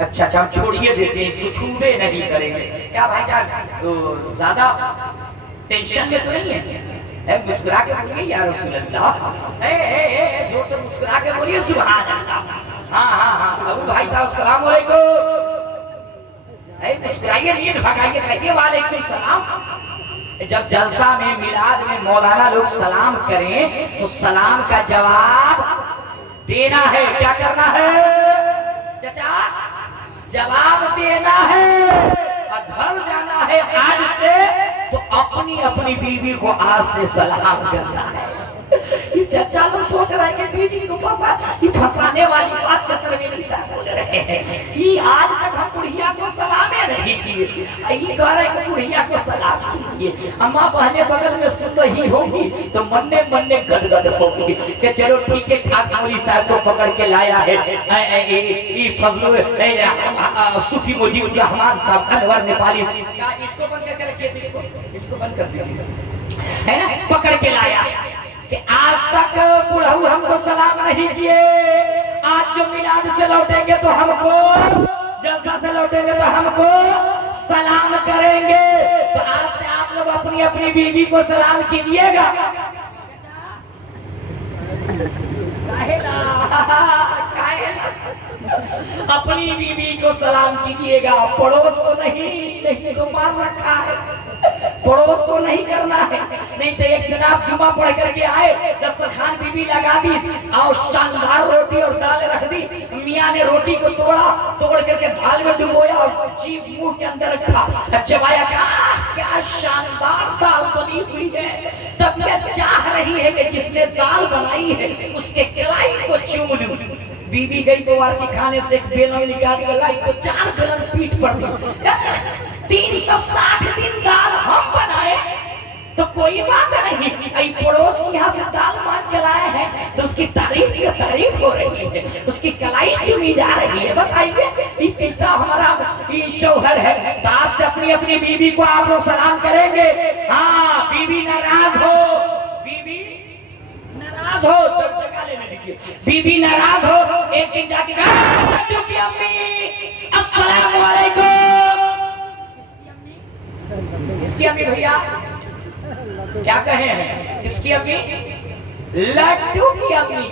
अच्छा हम छोड़िए देते हैं, इसको छूबे नहीं करेंगे। क्या भाई जान तो ज्यादा टेंशन में तो नहीं है? मुस्कुरा के बोलिए या रसूल अल्लाह, जोर से मुस्कुरा के बोलिए सुभान अल्लाह। हाँ हाँ हाँ अबू भाई साहब अस्सलाम वालेकुम, मुस्कुराइए, नींद भगाइए, कहिए वालेकुम सलाम। जब जलसा में मिलाद में मौलाना लोग सलाम करें तो सलाम का जवाब देना है। क्या करना है चाचा? जवाब देना है और घर जाना है आज से तो अपनी अपनी बीवी को आज से सलाम करना है। ये चाचा लोग सोच रहे हैं कि बीवी को फंसाने वाली बात चतुर्वेदी साहब बोल रहे हैं। ये आज तक हम बुढ़िया को सलामे नहीं किए, ये कह रहे हैं कि बुढ़िया को सलाम कीजिए। अम्मा बहने बगल में सुन रही होगी तो मन्ने मन्ने गदगद होगी कि चलो ठीक है, ठाक मौली साहब को पकड़ के लाया है ये फजलुल सूफी मुजीबुर रहमान साहब अनवर नेपाली, इसको बंद करके रखिए, इसको बंद कर दिया है ना, पकड़ के लाया कि आज तक बुढ़ऊ हमको सलाम नहीं किए, आज जो मिलाद से लौटेंगे तो हमको, जलसा से लौटेंगे तो हमको सलाम करेंगे। तो आज से आप लोग अपनी अपनी बीवी को सलाम कीजिएगा। अपनी बीवी को सलाम कीजिएगा, पड़ोस को नहीं तो मार रखा है, पड़ोस को नहीं करना है। नहीं तो एक जनाब जुमा पढ़ करके आए, दस्तरखान बीबी लगा दी और शानदार रोटी और दाल रख दी, मियाँ ने रोटी को तोड़ करके दाल में डुबोया और जीभ मुंह के अंदर रखा, चबाया, क्या शानदार दाल बनी हुई है। तबीयत चाह रही है कि जिसने दाल बनाई है उसके कलाई को चूम लूं। बीबी गई तो बावर्ची खाने से एक बेलन निकाल के लाई तो 4 बेलन पीठ पड़ गई। 360 दिन दाल हम बनाए तो कोई बात नहीं, पड़ोस की यहाँ से दाल मांग के लाए हैं तो उसकी तारीफ हो रही है, उसकी कलाई चुनी जा रही है। बताइए ये कैसा हमारा ये शौहर है। आज से अपनी अपनी बीवी को आप लोग सलाम करेंगे। हाँ, बीवी नाराज हो, बीवी नाराज हो तो जगह लेने दीजिए। बीवी नाराज हो एक दिन जाके कहा अम्मी अस्सलाम वालेकुम। किसकी अम्मी भैया? क्या कहे हैं? किसकी अम्मी? लड्डू की अम्मी।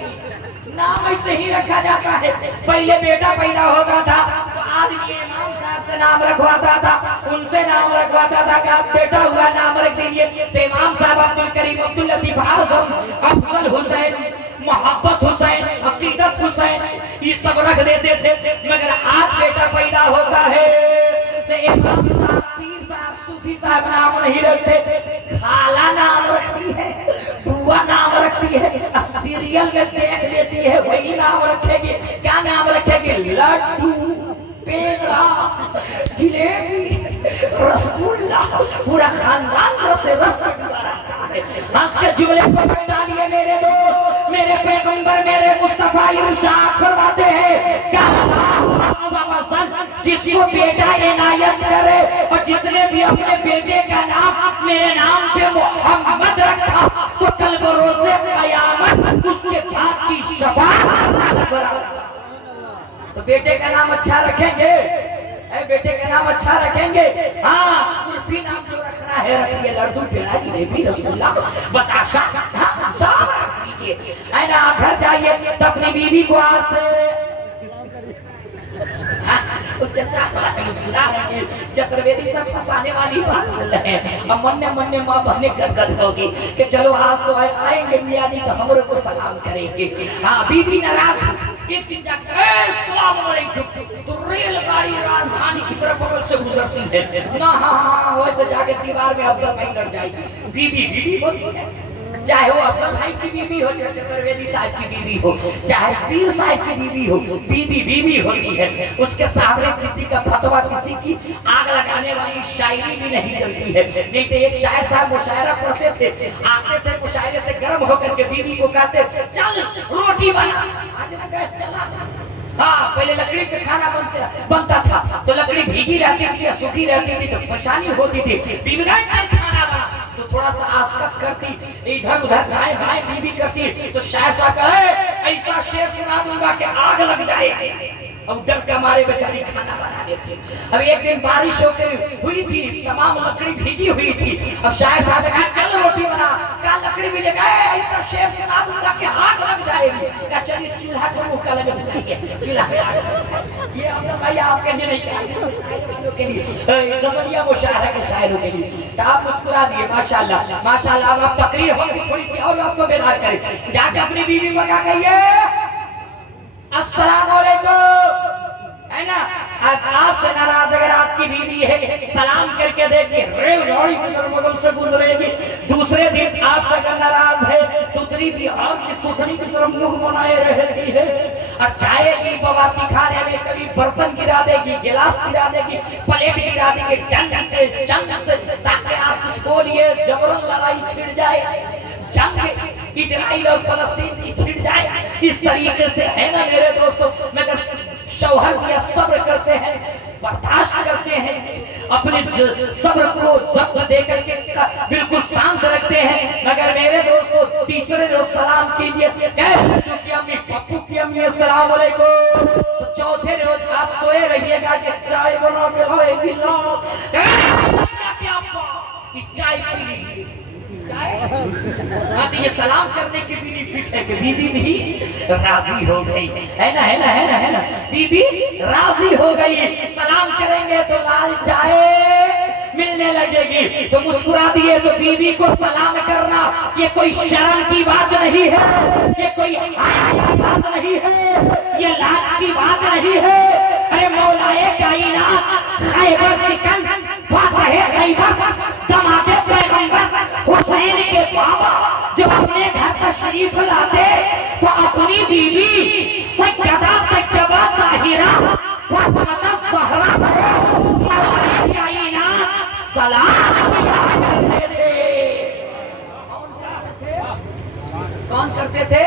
नाम ऐसे ही रखा जाता है। पहले बेटा पैदा होता था तो आदमी इमाम साहब से नाम रखवाता था, उनसे नाम रखवाता था कि आप बेटा हुआ नाम रख दीजिए। तो इमाम साहब अब्दुल करीम, अब्दुल लतीफ, आजम, अफजल हुसैन, मोहब्बत हुसैन, हकीकत हुसैन, ये सब रख देते थे। मगर आज बेटा पैदा होता है तो इमाम साहब पीर साहब सूफी साहब नाम नहीं रखते, खाला नाम रखती है, बुआ नाम रखती है, सीरियल में देख लेती है वही नाम रखेगी। क्या नाम रखेगी? लड्डू, पेड़ा, जिलेबी, रसगुल्ला, पूरा खानदान रस रस रहता है। हंस के जुमले पकड़ डालिए मेरे दोस्त, मेरे पैगंबर मेरे मुस्तफा इरशाद फरमाते हैं क्या जिसको बेटा इनायत करे और जिसने भी अपने बेटे का नाम मेरे नाम पे मोहम्मद रखा तो कल को रोज़े क़यामत उसके बाप की शफाअत। तो बेटे का नाम अच्छा रखेंगे, बेटे का नाम अच्छा रखेंगे। हाँ, कुल्फी नाम जो रखना है रखिए, लड्डू, पेड़ा, जिलेबी, रसगुल्ला, बताशा सब रख लीजिए, है ना। घर जाइए तो अपनी बीवी को आज से चतुर्वेदी सब फंसाने वाली बात बोल रहे हैं। अब मन में माँ बहने गदगद होगी कि चलो आज तो आएंगे मियाँ जी तो हमरे को सलाम करेंगे। हाँ, बीवी नाराज एक दिन जाकर सलाम अलैकुम तो रेलगाड़ी राजधानी की तरफ बगल से गुजरती है ना। हाँ वो तो जाके दीवार में अफसर भाई लड़ जाएगी। बीवी होती है, चाहे वो अफसर भाई की बीवी हो, चाहे चतुर्वेदी साहब की बीवी हो, चाहे पीर साहब की बीवी हो, बीवी होती है। उसके सामने किसी का फतवा, किसी की आग लगाने वाली शायरी भी नहीं चलती है। नहीं तो एक शायर साहब मुशायरा पढ़ते थे, आते थे मुशायरे से गर्म होकर के बीवी को कहते चल रोटी बना, आज ना गैस चला। हाँ, पहले लकड़ी पे खाना बनता था तो लकड़ी भीगी रहती थी या सूखी रहती थी तो परेशानी होती थी। बीवी का चल खाना बना तो थोड़ा सा आसकत करती, इधर उधर दाएं बाएं बीवी करती तो शायर साहब कहे ऐसा शेर सुना दूंगा कि आग लग जाए। अब डर के मारे बेचारी खाना बना लेती। अब एक दिन बारिश होकर हुई थी, तमाम लकड़ी भीगी हुई थी। अब शायर साहब ने कहा चल रोटी बना, क्या लकड़ी भी ले गए, ऐसा शेर सुना दूंगा कि आग लग जाएगी। क्या चलिए चूल्हा को मुंह का लगे सुनाइए, चूल्हा ये हम भाई आप कहने नहीं के लिए गजलिया मुशायरा के शायरों के लिए आप मुस्कुरा दिए। माशाल्लाह माशाल्लाह। अब आप तकरीर होगी थोड़ी सी और आपको बेदार करें। जाके अपनी बीवी को क्या कहिए अस्सलाम वालेकुम, है ना। आपसे नाराज अगर आपकी बीवी है सलाम करके देखिए रेलगाड़ी बगल से गुजरेगी। दूसरे दिन आपसे अगर नाराज है दूसरी भी आपकी सुथनी की तरफ मुंह बनाए रहती है और चाहेगी बवाची खाने में कभी बर्तन गिरा देगी, गिलास गिरा देगी, प्लेट गिरा देगी जंग से ताकि आप कुछ बोलिए, जबरन लड़ाई छिड़ जाए, जंग इजराइल और फलस्तीन की छिड़ जाए। इस तरीके से है ना मेरे दोस्तों, मगर शौहर भी सब्र करते हैं, बर्दाश्त करते हैं, अपने सब्र को जब्त देकर के बिल्कुल शांत रखते हैं। मगर मेरे दोस्तों तीसरे रोज सलाम कीजिए क्योंकि अम्मी पप्पू की अम्मी अस्सलाम वालेकुम, तो चौथे रोज आप सोए रहिएगा कि चाय बना के होएगी ना चाय पी ये सलाम करने के बेनिफिट है कि बीवी भी राजी हो गई, है ना। बीवी राजी हो गई, सलाम करेंगे तो लाल चाय मिलने लगेगी। तो मुस्कुरा दिए तो बीवी को सलाम करना ये कोई शर्म की बात नहीं है, ये कोई हया की बात नहीं है, ये लाज की बात नहीं है। अरे मौलाए कायनात खैबर सिकंद फातह खैबर दमादे पैगंबर हुसैन के बाबा जब अपने घर तशरीफ लाते तो अपनी बीवी सैयदा तैयबा ताहिरा फातिमा ज़हरा मौलाए कायनात सलाम करते थे। कौन करते थे?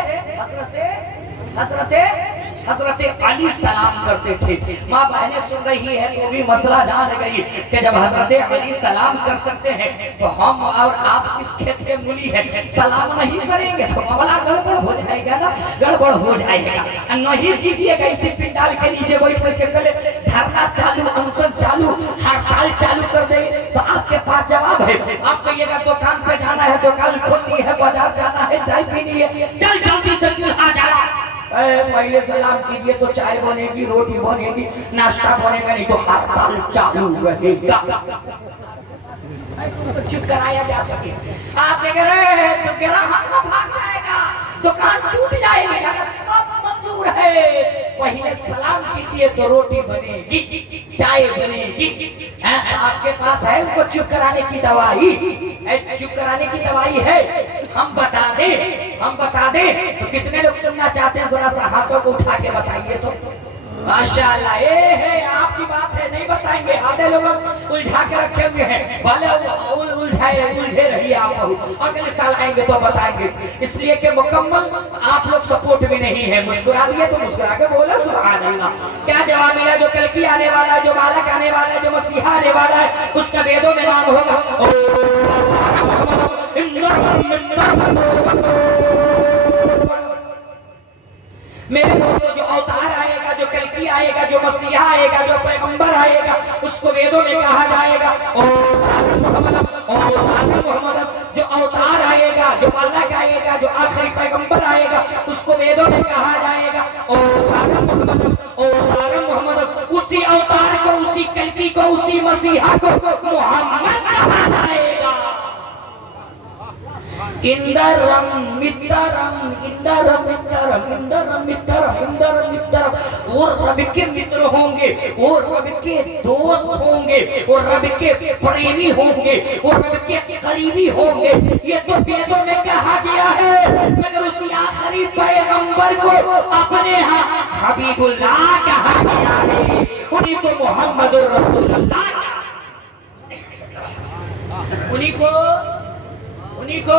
हजरत अली सलाम करते थे। माँ बहनें सुन रही है तो भी मसला जान गई कि जब हजरत अली सलाम कर सकते हैं तो हम और आप इस खेत के मूली है सलाम नहीं करेंगे तो मामला गड़बड़ हो जाएगा ना, गड़बड़ हो जाएगा। नहीं कीजिएगा इसी पिंडाल के नीचे बैठ करके गले धरना चालू, अनशन चालू, हड़ताल चालू कर दे तो आपके पास जवाब है। आप कहिएगा दुकान पे जाना है, दुकान खोलनी है, बाजार जाना है, चाय पीनी है, चल जल्दी से चूल्हा जला। पहले सलाम कीजिए तो चाय बनेगी, रोटी बनेगी, नाश्ता बनेगा, नहीं तो हड़ताल चालू रहेगा। चुप कराया जा सके। आप तो ग्राहक भाग जाएगा, दुकान टूट जाएगी, सब मंजूर है। पहले सलाम कीजिए तो रोटी बनेगी, चाय बनेगी, हैं? आपके पास है उनको चुप कराने की दवाई? चुप कराने की दवाई है? हम बता दें तो कितने लोग सुनना चाहते हैं? जरा सा हाथों को उठा के बताइए तो। माशाअल्लाह, ये है आपकी बात है, नहीं बताएंगे। आधे लोग उलझा के रखे हुए हैं, वाले उलझे रहिए आप लोग। अगले साल आएंगे तो बताएंगे, इसलिए कि मुकम्मल आप लोग सपोर्ट भी नहीं है। मुस्कुरा दिए तो मुस्कुरा के बोलो सुभान अल्लाह। क्या जवाब मिला? जो कल की आने वाला है, जो बालक आने वाला है, जो मसीहा आने वाला है, उसका वेदों में नाम होगा मेरे दोस्तों। जो अवतार आएगा, जो कल्कि आएगा, जो मसीहा आएगा, जो पैगंबर आएगा, उसको वेदों में कहा जाएगा जो अवतार आएगा, जो बालक आएगा, जो आखिरी पैगंबर आएगा, उसको वेदों में कहा जाएगा मोहम्मद। उसी अवतार को, उसी कल्कि को, उसी मसीहा को मोहम्मद कहा जाएगा। इंदरम मित्रम, इंदरम मित्रम, इंदरम मित्रम, इंदरम मित्रम। वो रब के मित्र होंगे, वो रब के दोस्त होंगे, वो रब के प्रेमी होंगे, वो रब के करीबी होंगे। ये तो वेदों में कहा गया है, मगर उसी आखिरी पैगंबर को अपने यहाँ हबीबुल्लाह कहा गया है। उन्हीं को मोहम्मद रसूलुल्लाह, उन्हीं को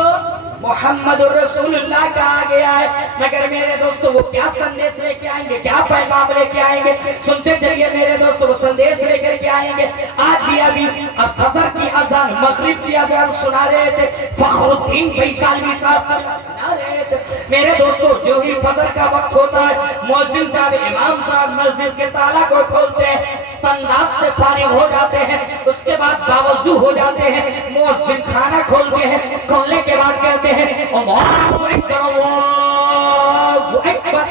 मोहम्मद रसूलुल्लाह कहा गया है। मगर मेरे दोस्तों, वो क्या संदेश लेके आएंगे, क्या पैगाम लेके आएंगे? सुनते चलिए मेरे दोस्तों, वो संदेश लेकर के आएंगे। आज भी अभी फजर की अजान, मगरिब की अजान सुना रहे थे, फखरुद्दीन फैसालवी साहब सुना रहे थे। मेरे दोस्तों, जो ही फजर का वक्त होता है, मुअज्जिन साहब, इमाम साहब मस्जिद के ताला को खोलते हैं, संदास से फारिग हो जाते हैं, उसके बाद बावजू हो जाते हैं, मुअज्जिन खाना खोलते हैं, खोलने के बाद कहते हैं अल्लाहु अकबर, अल्लाहु अकबर।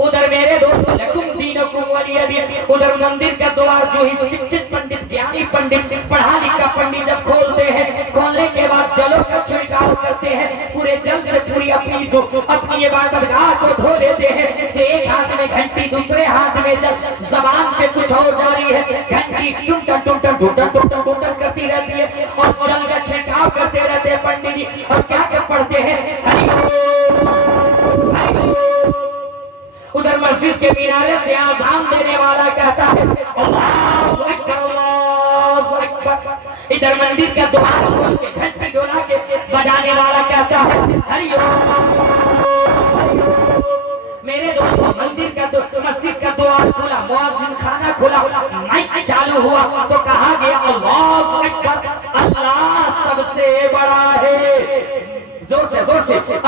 उधर मेरे दोस्त लकुम दीनकुम वलिय दीन, उधर मंदिर का द्वार जो ही शिक्षित पंडित, ज्ञानी पंडित, पढ़ा लिखा पंडित जब खोलते हैं, खोलने के बाद जलों का छिड़काव करते हैं, पूरे जल से पूरी अपनी इबादतगाह को धो लेते हैं। तो एक हाथ में घंटी, दूसरे हाथ में जल, जबान पे कुछ और जारी है, घंटी टुंटन टुंटन टुंटन टुंटन टुंटन करती रहती है और जल का छिड़काव करते रहते हैं पंडित जी। और क्या क्या पढ़ते हैं? उधर मस्जिद के मीनारे से आजान देने वाला कहता है अल्लाहु अकबर, अल्लाहु अकबर। इधर मंदिर का द्वार खोल के घंटी डोला के बजाने वाला कहता है हरि ओम। मेरे दोस्तों, मंदिर का मस्जिद का द्वार खुला, मुअज्जिन खाना खुला, माइक चालू हुआ तो कहा गया अल्लाहु अकबर, अल्लाह सबसे बड़ा है। जोर से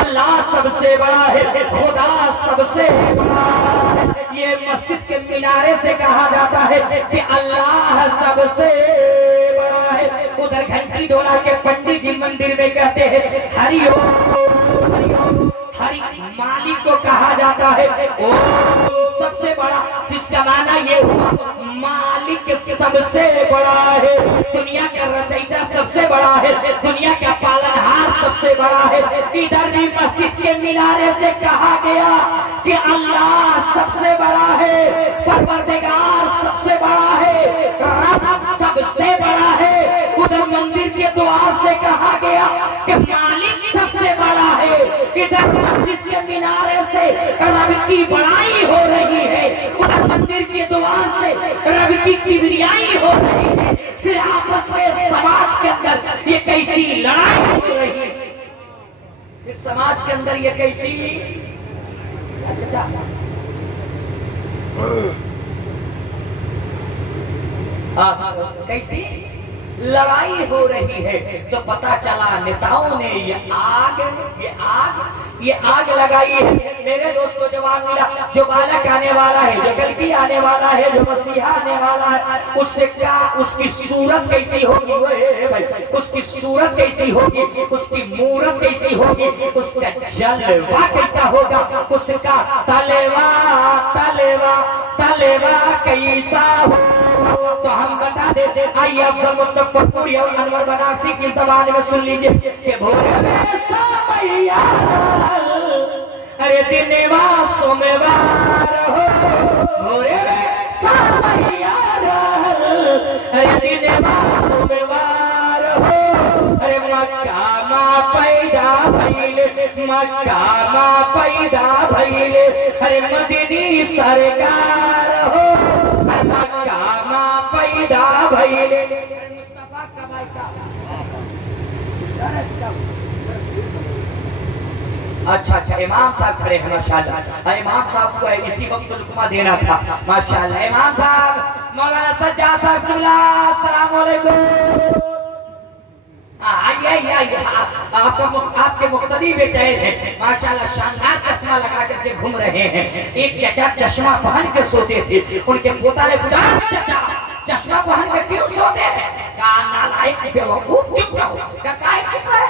अल्लाह सबसे बड़ा है, खुदा सबसे बड़ा है। ये मस्जिद के मिनारे से कहा जाता है कि अल्लाह सबसे बड़ा है। उधर घंटी डोला के पंडित जी मंदिर में कहते हैं हरि ओम, हरि ओम। हरि मालिक को कहा जाता है ओम सबसे बड़ा, जिसका माना ये हुआ मालिक सबसे बड़ा है, दुनिया का रचयिता सबसे बड़ा है, दुनिया का पालनहार सबसे बड़ा है। इधर भी मस्जिद के मीनारे से कहा गया कि अल्लाह सबसे बड़ा है, परवरदिगार सबसे बड़ा है, रब सबसे बड़ा है। उधर मंदिर के द्वार से कहा गया कि मालिक सबसे बड़ा है। इधर मस्जिद के मीनारे से रब की बड़ाई हो रही है, उधर मंदिर के द्वार से रब की किबरियाई हो रही है। फिर आपस में समाज के अंदर ये कैसी लड़ाई हो रही है? फिर समाज के अंदर ये कैसी कैसी लड़ाई हो रही है? तो पता चला नेताओं ने ये आग लगाई है। मेरे दोस्तों, जवाब मिला जो बालक आने वाला है, जो कल्कि आने वाला है, जो मसीहा आने वाला है, उससे क्या, उसकी सूरत कैसी होगी? भाई, उसकी सूरत कैसी होगी? उसकी मूरत कैसी होगी? उसका जलवा कैसा होगा? उसका तलेवा तलेवा तलेवा कैसा होगा? तो हम बता देते, आइए आप सब मुजफ्फरपुरी और अनवर बनारसी की जबान में सुन लीजिए कि भोरे में समैया, अरे दिनेवा सोमवार हो, भोरे में सामैया रहल अरे दिन सोमवार हो अरे मक्का माँ पैदा भइले मक्का माँ पैदा भइले अरे मदनी सरकार हो अरे मक्का माँ पैदा भइले मुस्तफा कमाई का अच्छा अच्छा इमाम साहब खड़े हैं माशाल्लाह इमाम साहब को इसी वक्त लुकमा देना था माशाल्लाह इमाम साहब मौलाना सज्जाद साहब अस्सलाम वालेकुम आइए आइए आपके मुख्तदी बेचैन है माशाल्लाह शानदार चश्मा लगा करके घूम रहे हैं एक चचा चश्मा पहन के सोते थे उनके पोता ने पूछा चचा चश्मा पहन के क्यों सोते हैं कहा नालायक बेवकूफ चुप रहो कहा चुप है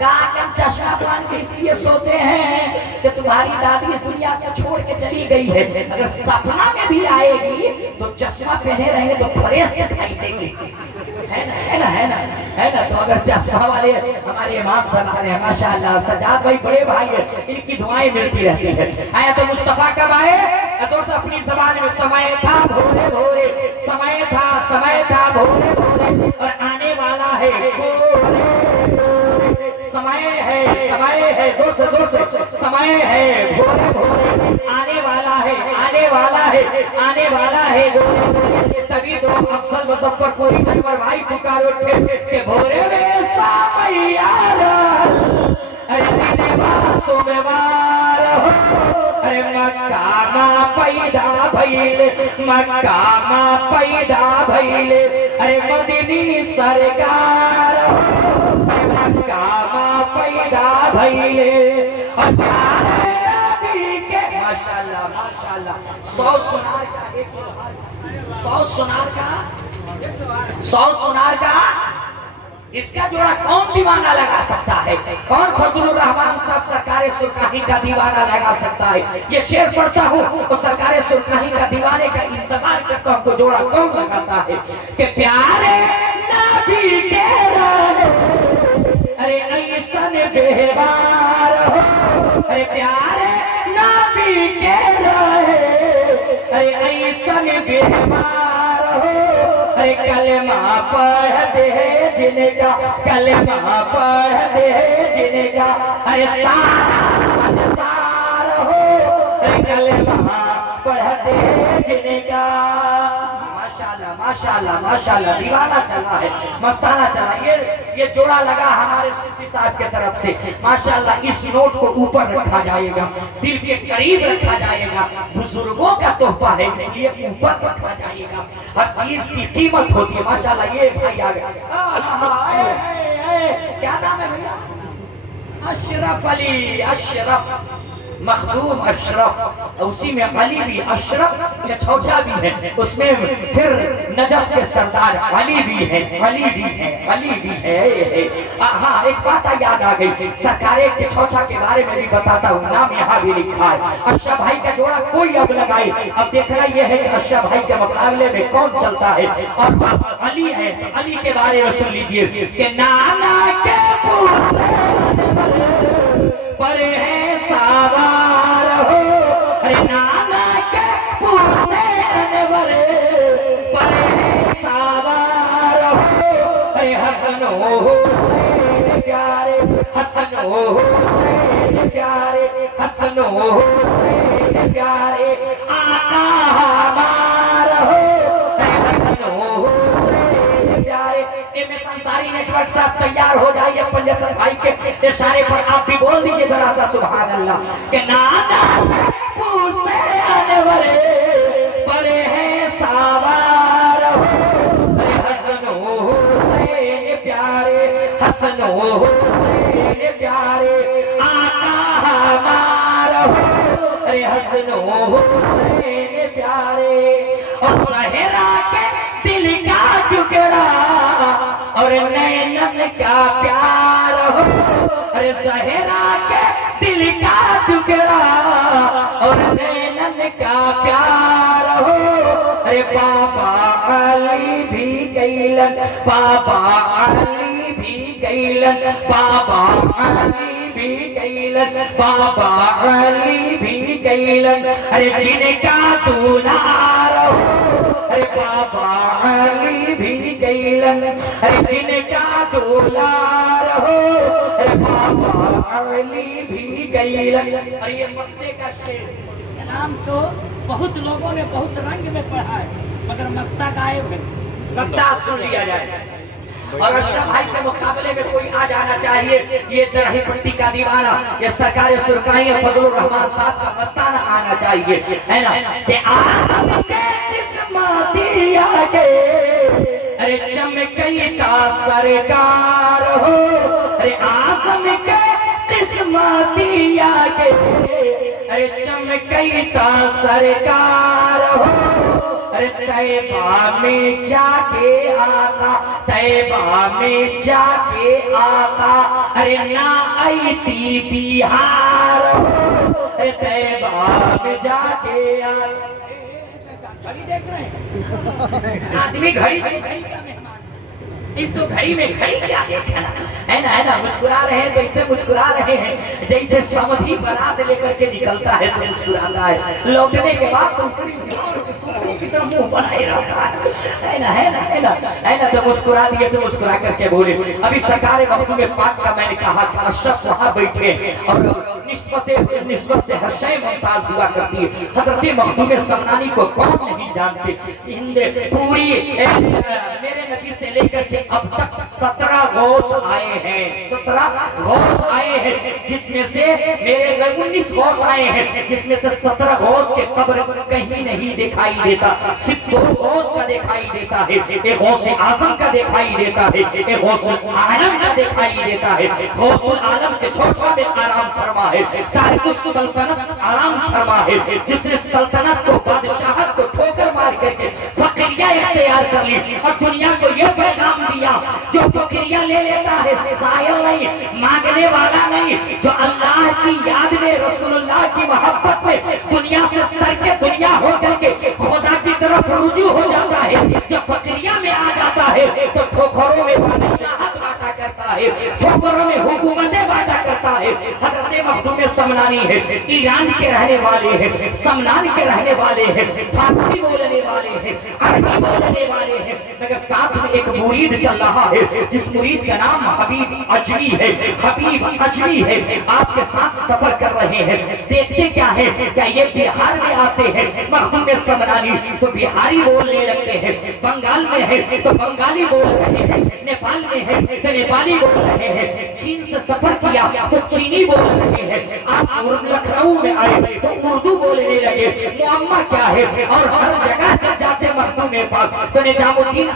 कहा चश्मा पहन के इसलिए सोते हैं कि तुम्हारी दादी इस दुनिया को छोड़ के चली गई है अगर सपना में भी आएगी तो चश्मा पहने रहेंगे तो फ्रेश दिखाई देंगे है ना तो अगर चश्मा वाले हमारे इमाम साहब आ रहे हैं माशाल्लाह सजाद भाई बड़े भाई है इनकी दुआएं मिलती रहती है आया तो मुस्तफा कब आए तो अपनी जबान में समय था भोरे भोरे समय था भोरे भोरे और आने वाला है समय है जोर से समय है भोरे भोरे आने वाला है भोरे भोरे तभी तो अफसल मुजफ्फरपुरी अनवर भाई पुकार उठे कि भोरे में सामैया रहल अरे दिन सोमवार हो अरे मक्का माँ पैदा भइले मक्का माँ पैदा भइले अरे मदनी सरकार मक्का माँ पैदा भइले और प्यारे नबी के माशाल्लाह 100 सुनार का इसका जोड़ा कौन दीवाना लगा सकता है कौन फजलुर रहमान साहब सरकार सुरकाही का दीवाना लगा सकता है ये शेर पढ़ता हूँ तो सरकार सुरकाही का दीवाने का इंतजार करता हूँ तो जोड़ा कौन लगाता है कि प्यारे नबी के अरे ऐसन बेहबार हो अरे प्यारे नबी के अरे ऐसन बेहबार हो अरे कलमा पढ़ दे जिनका कलमा पढ़ दे जिनका अरे सारा संसार हो अरे कलमा पढ़ दे जिनका माशाल्लाह दीवाना चला है मस्ताना चला ये जोड़ा लगा हमारे सूफी साहब के तरफ से माशाल्लाह इस नोट को ऊपर रखा जाएगा दिल के करीब रखा जाएगा बुजुर्गों का तोहफा है इसलिए ऊपर रखा जाएगा हर चीज की कीमत होती है माशाल्लाह ये भाई आ गया क्या नाम है भैया अशरफ अली अशरफ मखदूम अशरफ उसी में अली भी अशरफ के छौछा भी है उसमें फिर नजफ के सरदार अली भी है हाँ एक बात याद आ गई सरकार के छौछा के बारे में भी बताता हूँ नाम यहाँ भी लिखा है अशरफ भाई का जोड़ा कोई अब लगाए अब देखना यह है कि अशरफ भाई के मुकाबले में कौन चलता है और अली है तो अली के बारे में सुन लीजिए कि नाना के पर है सवार हो अरे नाना के पूछे अनवर पर है सवार हो अरे हसन हुसैन प्यारे हसन हुसैन प्यारे हसन हुसैन प्यारे आका हमारा हो अरे हसन हुसैन प्यारे संसारी नेटवर्क साहब तैयार हो जाइए पंजतन भाई के इशारे पर आप भी बोल दीजिए जरा सा सुभान अल्लाह के नाना पूछते अनवरे परे हैं सवार अरे हसन हुसैन प्यारे हसन हुसैन प्यारे आका हमारा अरे हसन हुसैन प्यारे और सहरा के दिल का टुकड़ा और नैनन का प्यार हो अरे सहरा के दिल का टुकड़ा और नैनन का प्यार हो अरे बाबा अली भी गैलन बाबा अली भी गैलन बाबा अली भी गैलन बाबा अली भी गैलन अरे जिनका दुलार हो अरे बाबा अली भी गैलन, अरे जिनका दुलार हो, अरे बाबा अली भी गैलन। अरे ये मक्ते का शेर, इसका नाम तो बहुत लोगों ने बहुत रंग में पढ़ा है, मगर मक्ता गायब है। मक्ता सुन लिया जाए और अशरफ भाई के मुकाबले में कोई आ जाना चाहिए। ये दरही पट्टी का दीवाना, ये सरकारी सुरकाई फजलुर रहमान साहब का मस्ताना आना चाहिए, है ना। कि आजम के किस्मतिया के, अरे चमकई का सरकार हो, अरे आजम के किस्मतिया के, अरे चमकई का सरकार हो, अरे तैबा में जाके आका, तैबा में जाके आका, अरे ना आई थी बिहार, अरे तैबा में जाके आका। घड़ी देख रहे हैं आदमी, घड़ी का मेहमान, इस तो घड़ी में घड़ी क्या देखना, है ना, मुस्कुरा रहे हैं तो इसे मुस्कुरा रहे हैं जैसे समधी बारात लेकर के निकलता है तो मुस्कुराता है, लौटने के बाद तो की तरह मुंह बनाए रहता है ना, तो मुस्कुरा दिए तो मुस्कुरा करके बोले। अभी सरकार मखदूम पाक का मैंने कहा था अशरफ वहां बैठे और निस्बत से हर शय मुमताज हुआ करती है। हजरत मखदूम समनानी को कौन नहीं जानते, हिंद पूरी मेरे नबी से लेकर के अब तक 17 गौस आए हैं, 17 गौस आए हैं, जिसमें से मेरे 19 गौस आए हैं, जिसमें से 17 गौस के कब्र कहीं नहीं दिखाई देता, सिर्फ 2 गौस का दिखाई देता है। एक गौस आजम का दिखाई देता है, एक गौस आलम का दिखाई देता है। गौस आलम के छोटा में आराम फरमा है, तारिकुस सल्तनत आराम फरमा है, जिसने सल्तनत को बादशाहत को ठोकर मार करके फकीरिया इख्तियार कर ली और दुनिया को यह पैगाम दिया, जो फकीरिया ले लेता है सायल नहीं, मांगने वाला नहीं, जो अल्लाह की याद में रसूलुल्लाह की मोहब्बत में दुनिया से तरके दुनिया हो करके खुदा की तरफ रुजू हो जाता है, जो फकीरिया में आ जाता है तो ठोकरों में बादशाहत बांटा करता है, ठोकरों में हुकूमतें बांटा करता है। हजरत मखदूम समनानी है, ईरान के रहने वाले हैं, समनान के रहने वाले हैं, फारसी बोलने वाले हैं, अरबी बोलने वाले हैं, मगर साथ में एक मुरीद चल रहा है जिस मुरीद का नाम हबीब अजमी है, हबीब अजमी है, आपके साथ सफर कर रहे हैं। देखते क्या है, क्या ये बिहार में आते हैं मखदूम समनानी तो बिहारी बोलने लगते हैं, बंगाल में है तो बंगाली बोल रहे हैं, नेपाल में है तो नेपाली बोल रहे हैं, चीन से सफर किया तो चीनी बोल रहे हैं, आप लखनऊ में आए तो उर्दू बोलने लगे। मुअम्मा क्या है, और हर जगह जब जाते मखदूम पाक तो निजामुद्दीन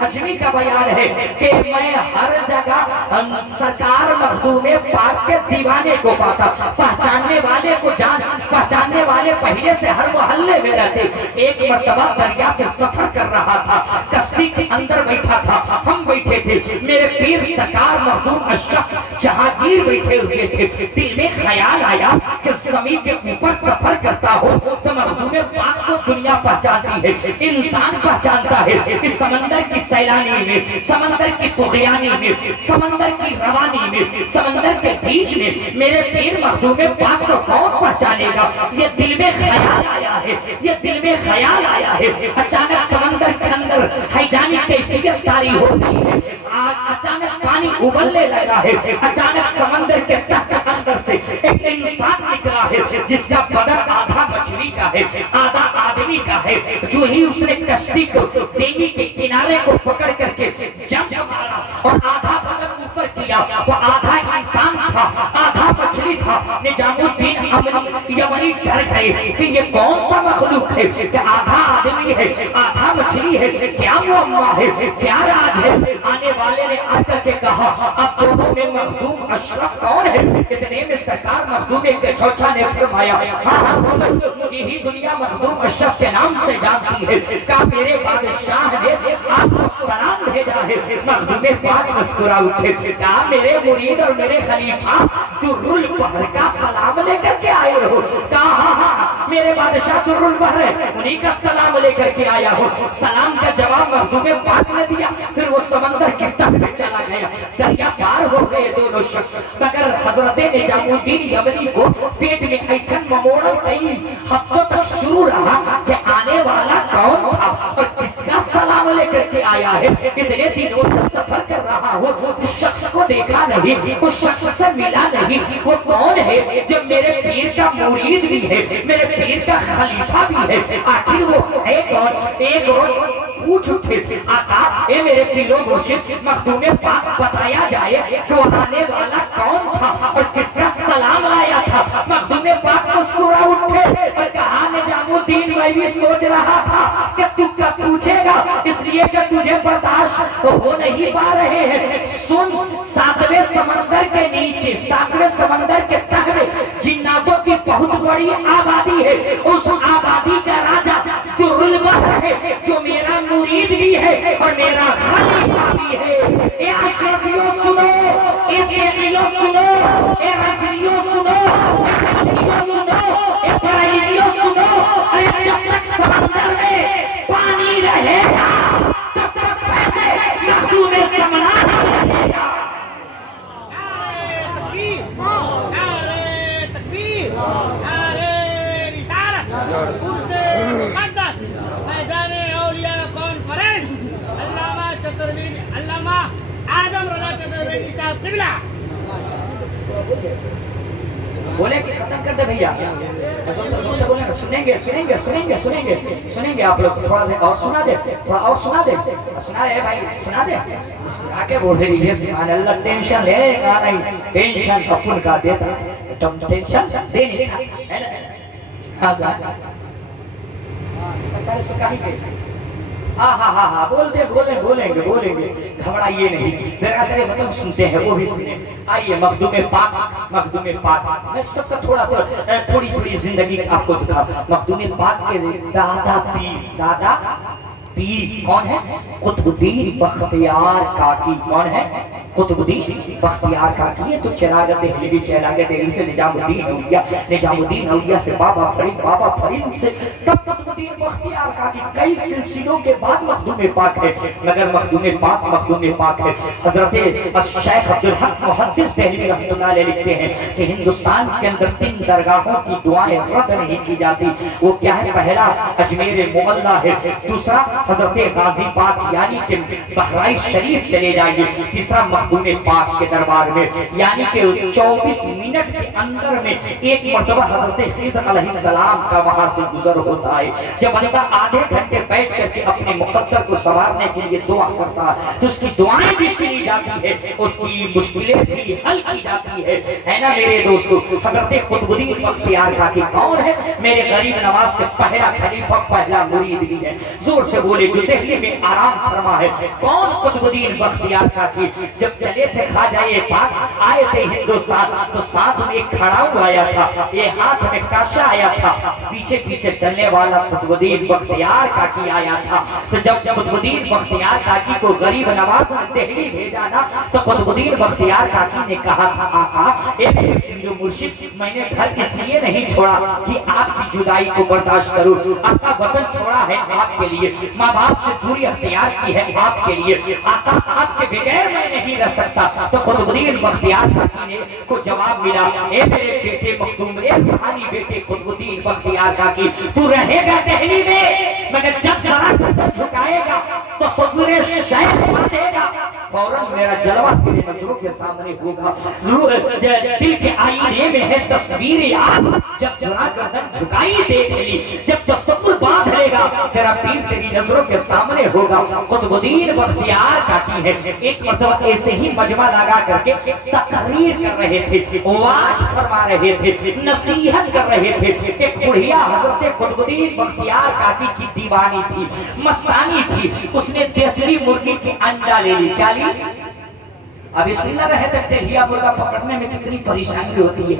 अजमी का बयान है कि मैं हर जगह सरकार मखदूम पाक के दीवाने को पाता, पहचानने वाले को जान, पहचानने वाले पहले से हर मोहल्ले में रहते। एक मर्तबा दरिया से सफर कर रहा था, कश्ती के अंदर बैठा था, हम बैठे थे, मेरे पीर सरकार मखदूम अशरफ जहांगीर बैठे हुए थे। दिल में ख्याल आया कि जमीन के ऊपर सफर करता हो तो मखदूम पाक को दुनिया पहचानती है, इंसान पहचानता है कि समंदर की सैलानी में, समंदर की तुगयानी में, समंदर की रवानी में, समंदर के बीच में मेरे पीर मखदूम पाक को कौन पहचानेगा। ये दिल में ख्याल आया है, ये दिल में ख्याल आया है। अचानक समंदर के अंदर हैजानी कैफियत तारी हो गई है, अचानक पानी उबलने लगा है, अचानक समंदर के तट अंदर से एक इंसान निकला है जिसका बदन आधा मछली का है आधा आदमी का है। जो ही उसने कश्ती को देवी के किनारे को पकड़ करके जंप मारा और आधा बदन ऊपर किया तो आधा इंसान था आधा मछली था। निजामुद्दीन यमनी डर गए कि ये कौन सा मखलूक है कि आधा आदमी है आधा मछली है, क्या मुअम्मा है, क्या राज है। आने वाले ने आकर के कहा अब दोनों में मखदूम अशरफ कौन है। इतने में सरकार मखदूम के चौथा ने फरमाया हाँ बोलो, मुझे ही दुनिया मखदूम अशरफ के नाम से जानती है, का मेरे बादशाह ने आपको सलाम भेजा है। मखदूम पाक मुस्कुरा उठे, क्या मेरे मुरीद और मेरे खलीफा दुर्रुल बहर का सलाम लेकर के आए हो। कहा हाँ मेरे बादशाह दुर्रुल बहर है, उन्हीं का सलाम लेकर के आया हो। सलाम का जवाब मखदूम पाक ने दिया, फिर वो समंदर के तट पे चला गया, दरिया पार हो गए दोनों शख्स। मगर हजरत निजामुद्दीन यमनी को पेट में ऐठन ममोड़न कई हफ्तों तक शुरू रहा कि आने आने वाला कौन था और किसका सलाम लेकर के आया है। इतने दिनों से सफर कर रहा हूँ, उस शख्स को देखा नहीं, उस शख्स से मिला नहीं। वो कौन है जो मेरे पीर का मुरीद भी है, मेरे पीर का खलीफा भी है। आखिर वो है कौन। एक रोज पूछ उठे, आका ये मेरे पीरो मुर्शिद मखदूम पाक बताया जाए कि वो आने वाला कौन था और किसका सलाम लाया था। मखदूम पाक मुस्कुरा उठे और कहा, निजामुद्दीन मैं भी सोच रहा था कि तू क्या पूछेगा, इसलिए कि तुझे बर्दाश्त हो नहीं पा रहे हैं। सुन, 7वें समंदर के नीचे, 7वें समंदर के तह में जिन्नातों की बहुत बड़ी आबादी है। उस आबादी का राजा दुर्रुल बहर है, जो मेरा मुरीद भी है और मेरा खलीफा भी है। ए अशरफियों सुनो, ए तेगियों सुनो, ए रज़वियों सुनो, ए खलीफियों सुनो, ए बरैलियों सुनो। अरे जब तक समंदर में पानी रहेगा तब तक पैसे मखदूम समना रहेगा। बोले कि खत्म कर दे भैया, जोर से बोले, सुनेंगे सुनेंगे सुनेंगे सुनेंगे सुनेंगे आप लोग। थोड़ा दे और सुना दे, थोड़ा और सुना दे, सुना है भाई, सुना दे। आगे बोल रही है सुभान अल्लाह। टेंशन लेगा नहीं, टेंशन अपन का देता, तुम टेंशन दे नहीं है ना। हाँ हाँ हाँ हाँ बोलते बोलेंगे बोलेंगे, घबराइए नहीं। मेरा तेरे मतलब सुनते हैं वो भी सुने। आइए मखदूम पाक मैं सबका थोड़ी थोड़ी जिंदगी आपको दिखा। मखदूम पाक के दादा पीर कौन है? कुतुबुद्दीन बख्तियार काकी। कौन है? कुतुबुद्दीन बख्तियार काकी। ये तो चिराग दहलवी, चिराग दहलवी से निजामुद्दीन औलिया से बाबा फरीद से तब कुतुबुद्दीन बख्तियार काकी। कई सिलसिलों के बाद मखदूम पाक है, मगर मखदूम पाक है। हजरत शेख अब्दुल हक मुहद्दिस दहलवी रहमतुल्लाह अलैह लिखते हैं कि हिंदुस्तान के अंदर 3 दरगाहों की दुआएं रद्द नहीं की जाती। वो क्या है? पहला अजमेर मोहल्ला है, दूसरा हजरत गाजी पाक यानी कि बहराइच शरीफ चले जाइए, तीसरा मखदूम पाक के दरबार में, यानी कि 24 मिनट के अंदर में एक मर्तबा हजरत खिज़र अलैहिस्सलाम का वहां से गुजर होता है। जब बंदा आधे घंटे बैठ करके अपने मुकद्दर को संवारने के लिए दुआ करता है तो उसकी दुआएं भी सुनी जाती है, उसकी मुश्किलें भी हल की जाती है ना मेरे दोस्तों। हजरत कुतुबुद्दीन बख्तियार काकी कौन है? मेरे गरीब नवाज के पहला खलीफा, पहला मुरीद भी है। जोर से बोले, जो दिल्ली में आराम फरमा है। कौन? कुतुबुद्दीन बख्तियार काकी। जब चले थे ख्वाजा पाक, आए थे हिंदुस्तान, तो साथ में एक खड़ाऊ आया था, ये हाथ में काशा आया था, पीछे पीछे चलने वाला कुतुबुद्दीन बख्तियार काकी आया था। तो जब कुतुबुद्दीन बख्तियार काकी को गरीब नवाज ने दिल्ली भेजा ना, तो कुतुबुद्दीन बख्तियार काकी ने कहा था, आका ए मेरे पीर मुर्शिद, मैंने घर इसलिए नहीं छोड़ा कि आपकी जुदाई को बर्दाश्त करूं, आपका वतन छोड़ा है आपके लिए, माँ बाप से दूरी अख्तियार की है आपके लिए, आका आपके बगैर मैं नहीं रह सकता। तो कुतुबुद्दीन बख्तियार काकी ने को जवाब मिला, ए मेरे बेटे मखदूम, ए रूहानी बेटे कुतुबुद्दीन बख्तियार काकी, तू रहेगा दिल्ली में, मगर जब जरा गर्दन झुकाएगा तो ससुरे शैख बनेगा, फौरन मेरा जलवा तेरे नजरों के सामने होगा। दिल के आईने में है तस्वीर याद, जब जरा गर्दन झुकाई देख ली, जब तसव्वुर बांध लेगा तेरा पीर तेरी नजरों के सामने होगा। कुतुबुद्दीन बख्तियार काकी है। एक मर्तबा ऐसे ही मजमा लगा करके तकरीर कर रहे थे, वाज फरमा रहे थे, नसीहत कर रहे थे। एक बुढ़िया हजरत कुतुबुद्दीन बख्तियार काकी की दीवानी थी, मस्तानी थी, उसने देसी मुर्गी की अंडा ले ली। क्या ली? अभी सुन रहे थे टेढ़िया मुर्गा पकड़ने में कितनी परेशानी होती है।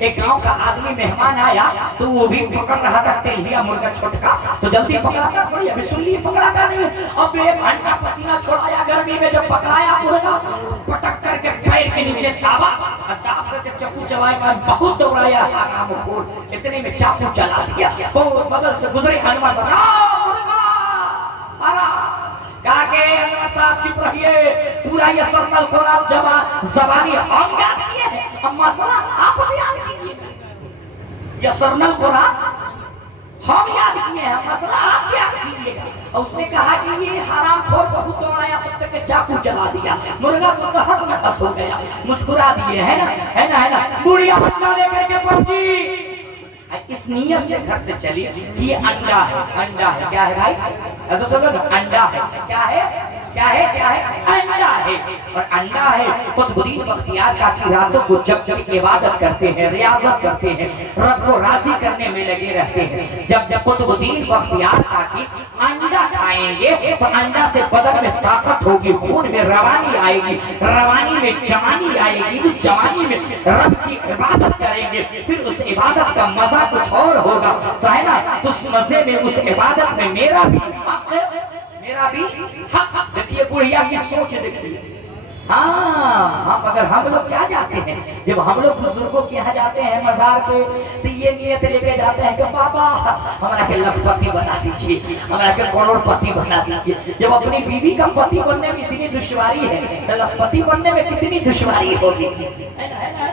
एक गांव का आदमी मेहमान आया तो वो भी पकड़ रहा था टेढ़िया मुर्गा छोटका, तो जल्दी पकड़ाता थोड़ी, अभी सुन लिए पकड़ाता नहीं। अब 1 घंटा पसीना छोड़ाया गर्मी में, जब पकड़ाया मुर्गा पटक करके पैर के नीचे दाबा, दाब करके चाकू चलाया, बहुत दौड़ाया हरामखोर, इतने में चाकू चला दिया। तो बगल से गुजरे हनुमान साहब चुप रहिए, पूरा ये सरनल कुरान जबानी हम याद किए हैं, अब मसला आप बयान कीजिए। ये सरनल कुरान हम याद किए हैं, मसला आप याद कीजिएगा। और उसने कहा कि ये हरामखोर बहुत दौड़ाया, तब तक के चाकू चला दिया। मुर्गा को तो हंस में हंस हो गया, मुस्कुरा दिए, है ना, है ना, है ना। बुढ़िया अंडा लेकर के पहुंची, इस नियत से घर से चली कि ये अंडा है, अंडा है। क्या है भाई? तो सब अंडा है। क्या है? क्या है? क्या है? अंडा है। और अंडा है कुतुबुद्दीन बख्तियार का की रातों को जब जब इबादत करते हैं, रियाजत करते हैं, रब को राजी करने में लगे रहते हैं। जब जब कुतुबुद्दीन बख्तियार का की अंडा खाएंगे तो अंडा से बदन में ताकत होगी, खून में रवानी आएगी, रवानी में जवानी आएगी, उस जवानी में रब की इबादत करेंगे, फिर उस इबादत का मजा कुछ और होगा। तो है ना, तो उस मजे में, उस इबादत में मेरा भी हक है, मेरा भी हक। देखिए बुढ़िया की सोच देखिए। हाँ, हम अगर हम लोग क्या जाते हैं, जब हम लोग बुजुर्गों के यहाँ जाते हैं मजार पे, तो ये नियत लेके जाते हैं कि बाबा हमारा के लखपति बना दीजिए, हमारा के करोड़पति बना दीजिए। जब अपनी बीवी का पति बनने में इतनी दुश्वारी है तो लखपति बनने में कितनी दुश्वारी होगी, है ना, है ना,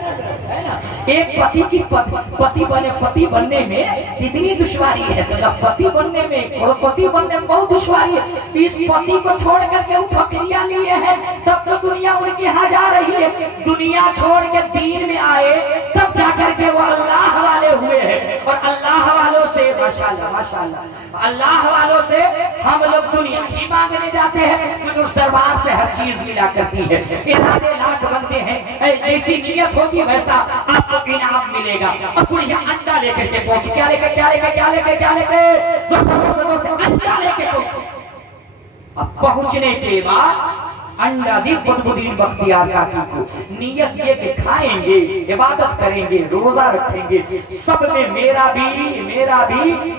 है ना। एक पति की पति बनने में इतनी दुश्वारी है तो लखपति बनने में, करोड़पति बनने में बहुत दुश्वारी है। इस पति को छोड़ करके वो फकरिया लिए हैं, तब तो दुनिया उनके यहाँ जा रही है। दुनिया छोड़ के दीन में आए तब जाकर के वो अल्लाह वाले हुए हैं। और अल्लाह वालों से माशाल्लाह माशाल्लाह, अल्लाह वालों से हम लोग दुनिया ही मांगने जाते हैं, क्योंकि उस दरबार से हर चीज मिला करती है। इरादे लाख बनते हैं, ऐसी नियत होगी वैसा आपको इनाम मिलेगा। और बुढ़िया अंडा लेकर के पहुंची। क्या लेके? क्या लेके? क्या लेके? क्या लेके? अंडा लेके पहुंची। अब पहुंचने के बाद अंडा दी कुतुबुद्दीन बख्तियार काकी को। नियत ये कि खाएंगे, इबादत करेंगे, रोजा रखेंगे, सब में मेरा भी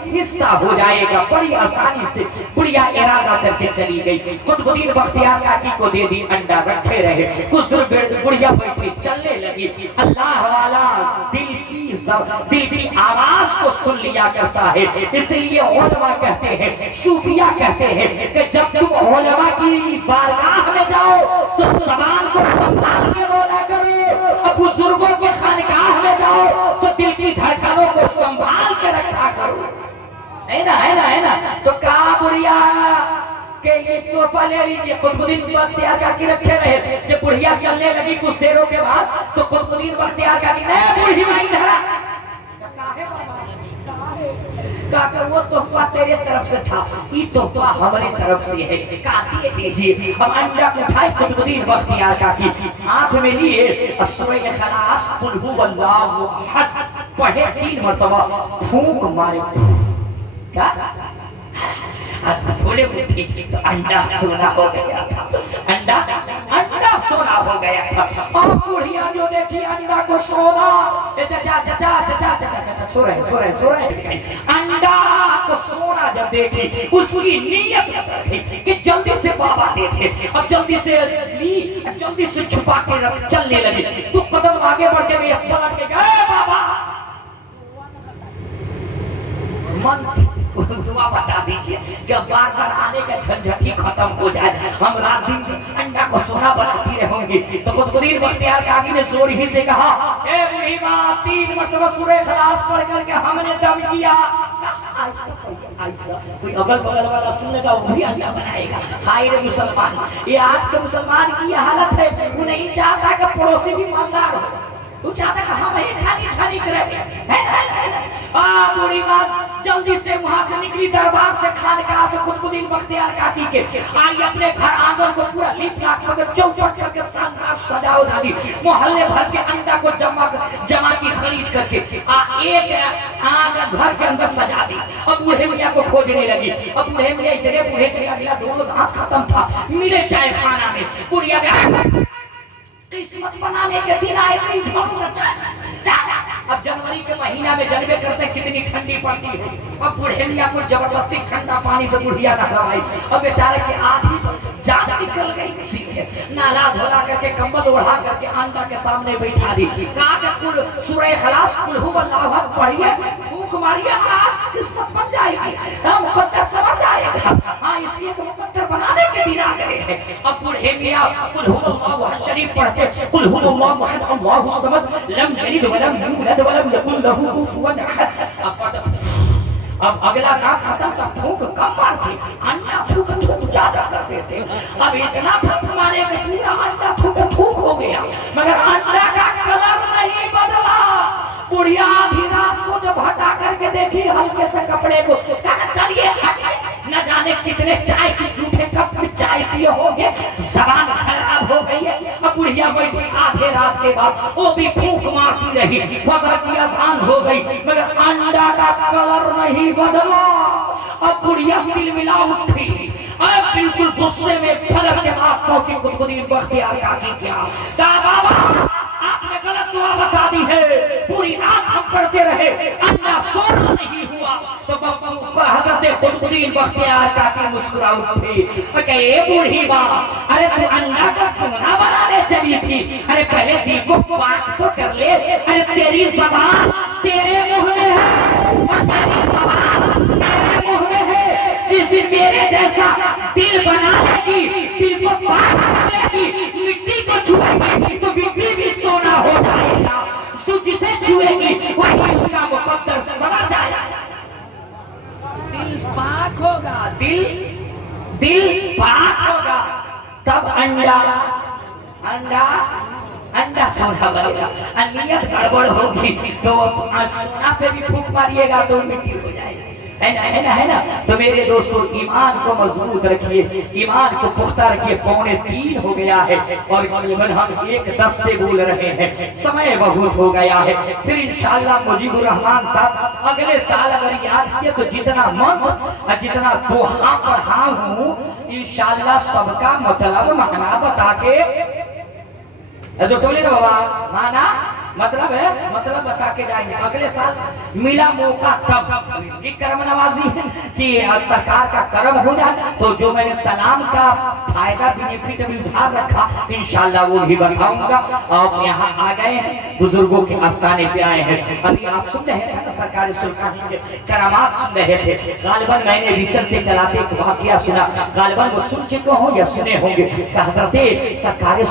हिस्सा हो जाएगा। बड़ी आसानी से बुढ़िया इरादा करके चली गई। कुतुबुद्दीन बख्तियार काकी को दे दी, अंडा रखे रहे। कुछ दूर बुढ़िया बैठी, चलने लगी। अल्लाह वाला दिल की आवाज को सुन लिया करता है, इसलिए उलमा कहते हैं, सूफिया कहते हैं कि जब तुम उलमा की बारगाह में जाओ तो ज़बान को संभाल के बोला करो। अब बुजुर्गों के खानकाह में जाओ तो दिल की धड़कनों को संभाल के रखा करो, है ना, है ना, है ना। तो कहा बुढ़िया के ये तोहफा ले लीजिए। कुतुबुद्दीन बख्तियार काकी रखे रहे। जब बुढ़िया चलने लगी कुछ देरों के बाद तो कुतुबुद्दीन बख्तियार काकी ने बुढ़ी माई धरा, काका वो तोहफा तेरे तरफ से था, ये तोहफा हमारी तरफ से है, काटिए दीजिए। हम अंडा उठाए, कुतुबुद्दीन बख्तियार काकी हाथ में लिए सूरह इखलास कुल हुवल्लाहु अहद पढ़े 3 मरतबा, फूंक मारे। क्या बोले? मुट्ठी तो अंडा सोना हो गया था, अंडा सोना हो गया था। और बुढ़िया जो देखी अंडा को सोना, सो रहे अंडा को सोना जब देखी, उसकी नीयत रखी कि जल्दी से बाबा दे दे। अब जल्दी से ली, जल्दी से छुपा के रख, चलने लगी। तो कदम आगे बढ़ के पलट के गए, बाबा मन दुआ बता दीजिए, जब बार बार आने का झंझट ही खत्म हो जाए, हम रात दिन अंडा को सोना बनाती रहेंगे। तो कुतुबुद्दीन बख्तियार काकी ने जोर ही से कहा, ए बूढ़ी माँ 3 मरतबा सूरह इखलास पढ़ करके हमने दम किया। कोई अगल बगल वाला सुनेगा वो भी अंडा बनाएगा। हाय रे मुसलमान, ये आज के मुसलमान की हालत है। वो नहीं चाहता कि पड़ोसी भी मालदार हो, वो चाहता कि हम ही खाली करें। बूढ़ी बात जल्दी से वहां से निकली, दरबार से, खानकाह से, कुतुबुद्दीन बख्तियार काकी के आई अपने घर आंगन को पूरा लीप लाप कर चौचट करके शानदार सजाओ डाली। मोहल्ले भर के अंडा को जमा की खरीद करके एक आग घर के अंदर सजा दी। अब बूढ़े मियाँ को खोजने लगी। अब बूढ़े मियाँ इतने बूढ़े मियाँ दोनों दांत खत्म था, मिले चाय खाना में। बुढ़िया किस्मत बनाने के दिन आए। अब जनवरी के महीना में जनवे करते कितनी ठंडी पड़ती है। अब बूढ़े मियाँ को जबरदस्ती ठंडा पानी से बुढ़िया नहलवाई। अब बेचारे की आधी जान निकल गई। नाला धोला करके कंबल ओढ़ा करके अंडा के सामने बैठा दी। कहा कुल सूरह इखलास कुल हुवल्लाहु अहद पढ़िए, फूंक मारिए, आज किस्मत बन जाएगी, मुकद्दर समझ जाएगा। हाँ, इसलिए तो मुकद्दर बनाने के दिन आ गए हैं। अब बूढ़े मियाँ कुल हुवल्लाहु अहद शरीफ पढ़ते, कुल हुवल्लाहु अहद अल्लाहु समद लम यलिद वलम यूलद वलम यकुल लहू कुफुवन अहद। अब अब अगला काम खत्म था, फूंक कम मारते, अंडा फूंक ज्यादा कर देते। अब इतना फूंक मारे कि पूरा अंडा फूंक हो गया, मगर अंडा का कलर नहीं बदला। बुढ़िया आधी रात को जब हटा करके देखी हल्के से कपड़े को, कहा चलिए न जाने कितने चाय के जूठे कप में चाय पिए होंगे, जबान खराब हो गई है। अब बुढ़िया बैठी आधे रात के बाद वो भी फूंक मारती रही, फजर की अजान हो गई, मगर अंडा का कलर नहीं बदला। अब बुढ़िया दिल मिला उठी, अब बिल्कुल गुस्से में फजर के बाद पहुंची कुतुबुद्दीन बख्तियार काकी क्या, कहा बाबा आपने गलत दुआ बता दी है, पूरी रात हम पढ़ते रहे, अंडा सोना नहीं हुआ। तो हजरत कुतुबुद्दीन बख्तियार काकी मुस्कुरा उठी, कहे बूढ़ी बात, अरे तू अंडा का सोना बनाने चली थी, अरे पहले दिल को पाक तो कर ले। अरे तेरी जबान तेरे मुंह में है और मेरी जबान मेरे मुंह में है। जिस दिन मेरे जैसा दिल बना लेगी, दिल को पाक कर लेगी, मिट्टी को छुएगी तो मिट्टी भी सोना हो जाएगा। तू जिसे छुएगी वही उसका मुकद्दर समझ जाएगा। दिल पाक होगा, दिल पाक होगा, तब अंडा सोना बनेगा। नियत गड़बड़ होगी तो सोना पे भी फूंक मारिएगा तो मिट्टी हो जाएगी, है ना। तो मेरे दोस्तों ईमान को मजबूत रखिए, ईमान को पुख्ता रखिए। 2:45 हो गया है और तकरीबन हम 1:10 से बोल रहे हैं, समय बहुत हो गया है। फिर इंशाअल्लाह मुजीबुर रहमान साहब अगले साल अगर याद किए तो जितना मंत्र जितना दोहा पढ़ा हूँ इंशाअल्लाह सबका मतलब माना बता के, जो बोले ना बाबा माना मतलब है, मतलब बता के जाएंगे। अगले साल मिला मौका तब की कर्म नवाजी है कि सरकार का कर्म हो जाए तो जो मैंने सलाम का फायदा बेनिफिट अभी उठा रखा इंशाल्लाह वो भी बताऊंगा। आप यहाँ आ गए हैं, बुजुर्गों के आस्थाने पे आए हैं। अभी आप सुन रहे थे ना सरकारी सुल्तानी के करामात सुन रहे थे। गालिबन मैंने भी चलते चलाते एक वाकया सुना, गालिबन वो सुन चुके हो या सुने होंगे। सरकारी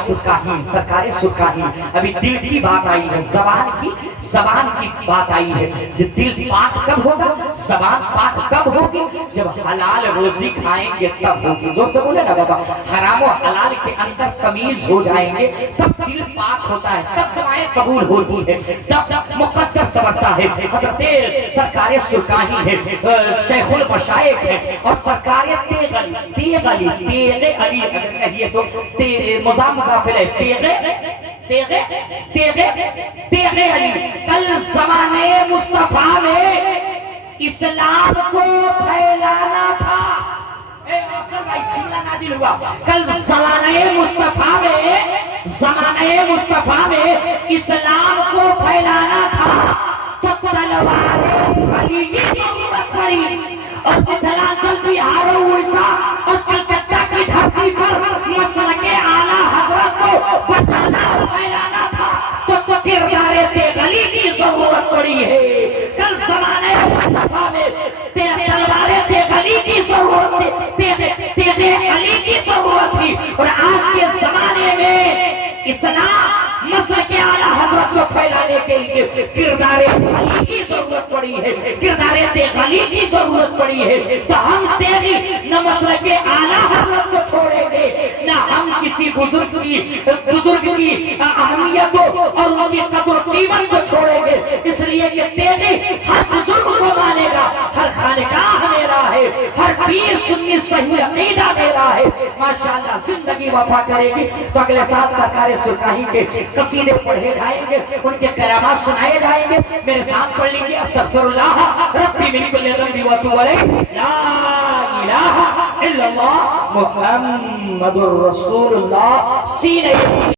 सुल्तानी अभी दिल की बात आई है, जबान की बात आई है। जब दिल पाक कब होगा, जबान पाक कब होगी, जब हलाल रोजी खाएंगे तब होगी। जोर से बोले ना बाबा, हराम और हलाल के अंदर तमीज हो जाएंगे तब दिल पाक होता है, तब दुआएं कबूल होती है, तब मुकद्दर समझता है। हजरत सरकार सुल्तानी है, शेखुल मशाइख है और सरकार तेग अली अगर कहिए तो मुजाफिर है, तेगे अली। कल ज़माने मुस्तफा में इस्लाम को फैलाना था। नाजिल हुआ कल ज़माने मुस्तफा में इस्लाम को फैलाना था तो तलवारें अली की जरूरत पड़ी और मिथिलांचल बिहार उड़ीसा और कलकत्ता की धरती पर मसलके आला हजरत को बचाना फैलाना था तो किरदारे तेगली की जरूरत पड़ी है। कल ज़माने मुस्तफा में तलवारें तेगली की जरूरत तेगे अली की जरूरत थी और आज के जमाने में इस्लाम मसलके आला हजरत को फैलाने के लिए किरदारे अली की जरूरत पड़ी है, किरदारे तेगली की जरूरत पड़ी है। तो हम तेगी न मसलके आला हजरत को छोड़ेंगे न हम किसी बुजुर्ग की अहमियत को और उनकी कदर कीमत को छोड़ेंगे। इसलिए कि तेगी हर बुजुर्ग को मानेगा, हर खानकाह मेरा है, हर पीर सुन्नी सही अकीदा मेरा है। माशाअल्लाह जिंदगी वफा करेगी तो अगले साल सरकार सुल्तानी के कसीदे पढ़े जाएंगे, उनके करामात सुनाए जाएंगे। मेरे साथ पढ़ लीजिए अस्तगफिरुल्लाह रब्बी मिन कुल्ली ज़ंबि व अतूबु अलैह, ला इलाहा इल्लल्लाह मुहम्मदुर रसूलुल्लाह। सीने